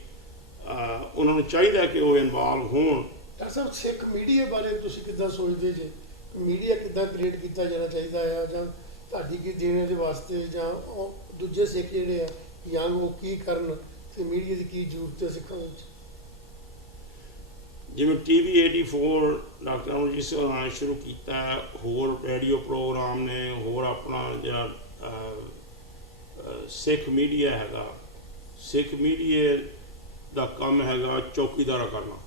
ਉਹਨਾਂ ਨੂੰ ਚਾਹੀਦਾ ਕਿ ਉਹ ਇਨਵੋਲਵ ਹੋਣ। ਡਾਕਟਰ ਸਾਹਿਬ, ਸਿੱਖ ਮੀਡੀਆ ਬਾਰੇ ਤੁਸੀਂ ਕਿੱਦਾਂ ਸੋਚਦੇ ਜੇ? ਮੀਡੀਆ ਕਿੱਦਾਂ ਕ੍ਰੀਏਟ ਕੀਤਾ ਜਾਣਾ ਚਾਹੀਦਾ ਆ, ਜਾਂ ਤੁਹਾਡੀ ਕੀ ਦੇਣ ਦੇ ਵਾਸਤੇ, ਜਾਂ ਦੂਜੇ ਸਿੱਖ ਜਿਹੜੇ ਆ ਯੰਗ ਉਹ ਕੀ ਕਰਨ, ਤੇ ਮੀਡੀਆ ਦੀ ਕੀ ਜ਼ਰੂਰਤ ਹੈ ਸਿੱਖਾਂ ਵਿੱਚ? ਜਿਵੇਂ TV 84 ਡਾਕਟਰ ਅਮਰਜੀਤ ਸਿੰਘ ਨੇ ਸ਼ੁਰੂ ਕੀਤਾ, ਹੋਰ ਰੇਡੀਓ ਪ੍ਰੋਗਰਾਮ ਨੇ, ਹੋਰ ਆਪਣਾ ਜਿਹੜਾ ਸਿੱਖ ਮੀਡੀਆ ਹੈਗਾ, ਸਿੱਖ ਮੀਡੀਆ ਦਾ ਕੰਮ ਹੈਗਾ ਚੌਕੀਦਾਰਾ ਕਰਨਾ,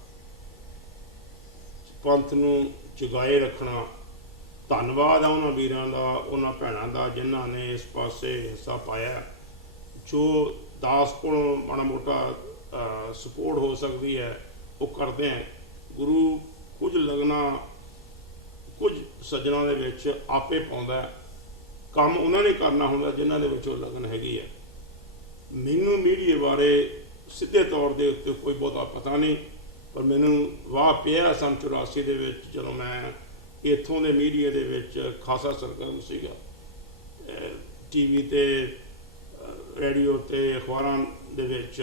ਪੰਥ ਨੂੰ ਜਗਾਏ ਰੱਖਣਾ। ਧੰਨਵਾਦ ਆ ਉਹਨਾਂ ਵੀਰਾਂ ਦਾ, ਉਹਨਾਂ ਭੈਣਾਂ ਦਾ ਜਿਨ੍ਹਾਂ ਨੇ ਇਸ ਪਾਸੇ ਹਿੱਸਾ ਪਾਇਆ। ਜੋ ਦਾਸ ਕੋਲੋਂ ਮਾੜਾ ਮੋਟਾ ਸਪੋਰਟ ਹੋ ਸਕਦੀ ਹੈ ਉਹ ਕਰਦੇ ਹੈ। ਗੁਰੂ ਕੁਝ ਲਗਨਾ ਕੁਝ ਸੱਜਣਾ ਦੇ ਵਿੱਚ ਆਪੇ ਪਾਉਂਦਾ, ਕੰਮ ਉਹਨਾਂ ਨੇ ਕਰਨਾ ਹੁੰਦਾ ਜਿਨ੍ਹਾਂ ਦੇ ਵਿੱਚ ਉਹ ਲਗਨ ਹੈਗੀ ਹੈ। ਮੈਨੂੰ ਮੀਡੀਆ ਬਾਰੇ ਸਿੱਧੇ ਤੌਰ ਦੇ ਉੱਤੇ ਕੋਈ ਬਹੁਤਾ ਪਤਾ ਨਹੀਂ, ਪਰ ਮੈਨੂੰ ਵਾਹ ਪਿਆ ਸੰਨ 84 ਦੇ ਵਿੱਚ ਜਦੋਂ ਮੈਂ ਇੱਥੋਂ ਦੇ ਮੀਡੀਆ ਦੇ ਵਿੱਚ ਖਾਸਾ ਸਰਗਰਮ ਸੀਗਾ। TV ਤੇ ਰੇਡੀਓ ਤੇ ਅਖਬਾਰਾਂ ਦੇ ਵਿੱਚ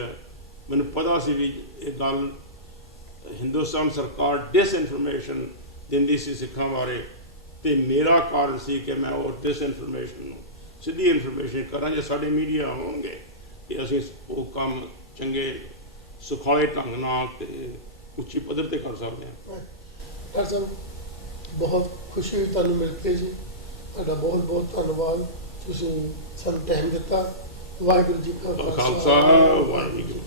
ਮੈਨੂੰ ਪਤਾ ਸੀ ਵੀ ਇਹ ਗੱਲ ਹਿੰਦੁਸਤਾਨ ਸਰਕਾਰ ਡਿਸਇਨਫੋਰਮੇਸ਼ਨ ਦਿੰਦੀ ਸੀ ਸਿੱਖਾਂ ਬਾਰੇ, ਤੇ ਮੇਰਾ ਕਾਰਨ ਸੀ ਕਿ ਮੈਂ ਉਹ ਡਿਸਇਨਫੋਰਮੇਸ਼ਨ ਨੂੰ ਸਿੱਧੀ ਇਨਫੋਰਮੇਸ਼ਨ ਕਰਾਂ। ਜੇ ਸਾਡੇ ਮੀਡੀਆ ਹੋਣਗੇ ਕਿ ਅਸੀਂ ਉਹ ਕੰਮ ਚੰਗੇ ਸੁਖਾਲੇ ਢੰਗ ਨਾਲ ਤੇ ਉੱਚੀ ਪੱਧਰ ਤੇ ਕਰ ਸਕਦੇ ਹਾਂ। ਡਾਕਟਰ ਸਾਹਿਬ, ਬਹੁਤ ਖੁਸ਼ੀ ਹੋਈ ਤੁਹਾਨੂੰ ਮਿਲ ਕੇ ਜੀ। ਤੁਹਾਡਾ ਬਹੁਤ ਬਹੁਤ ਧੰਨਵਾਦ, ਤੁਸੀਂ ਸਾਨੂੰ ਟਾਈਮ ਦਿੱਤਾ। ਵਾਹਿਗੁਰੂ ਜੀ ਕਾ ਖਾਲਸਾ ਵਾਹਿਗੁਰੂ।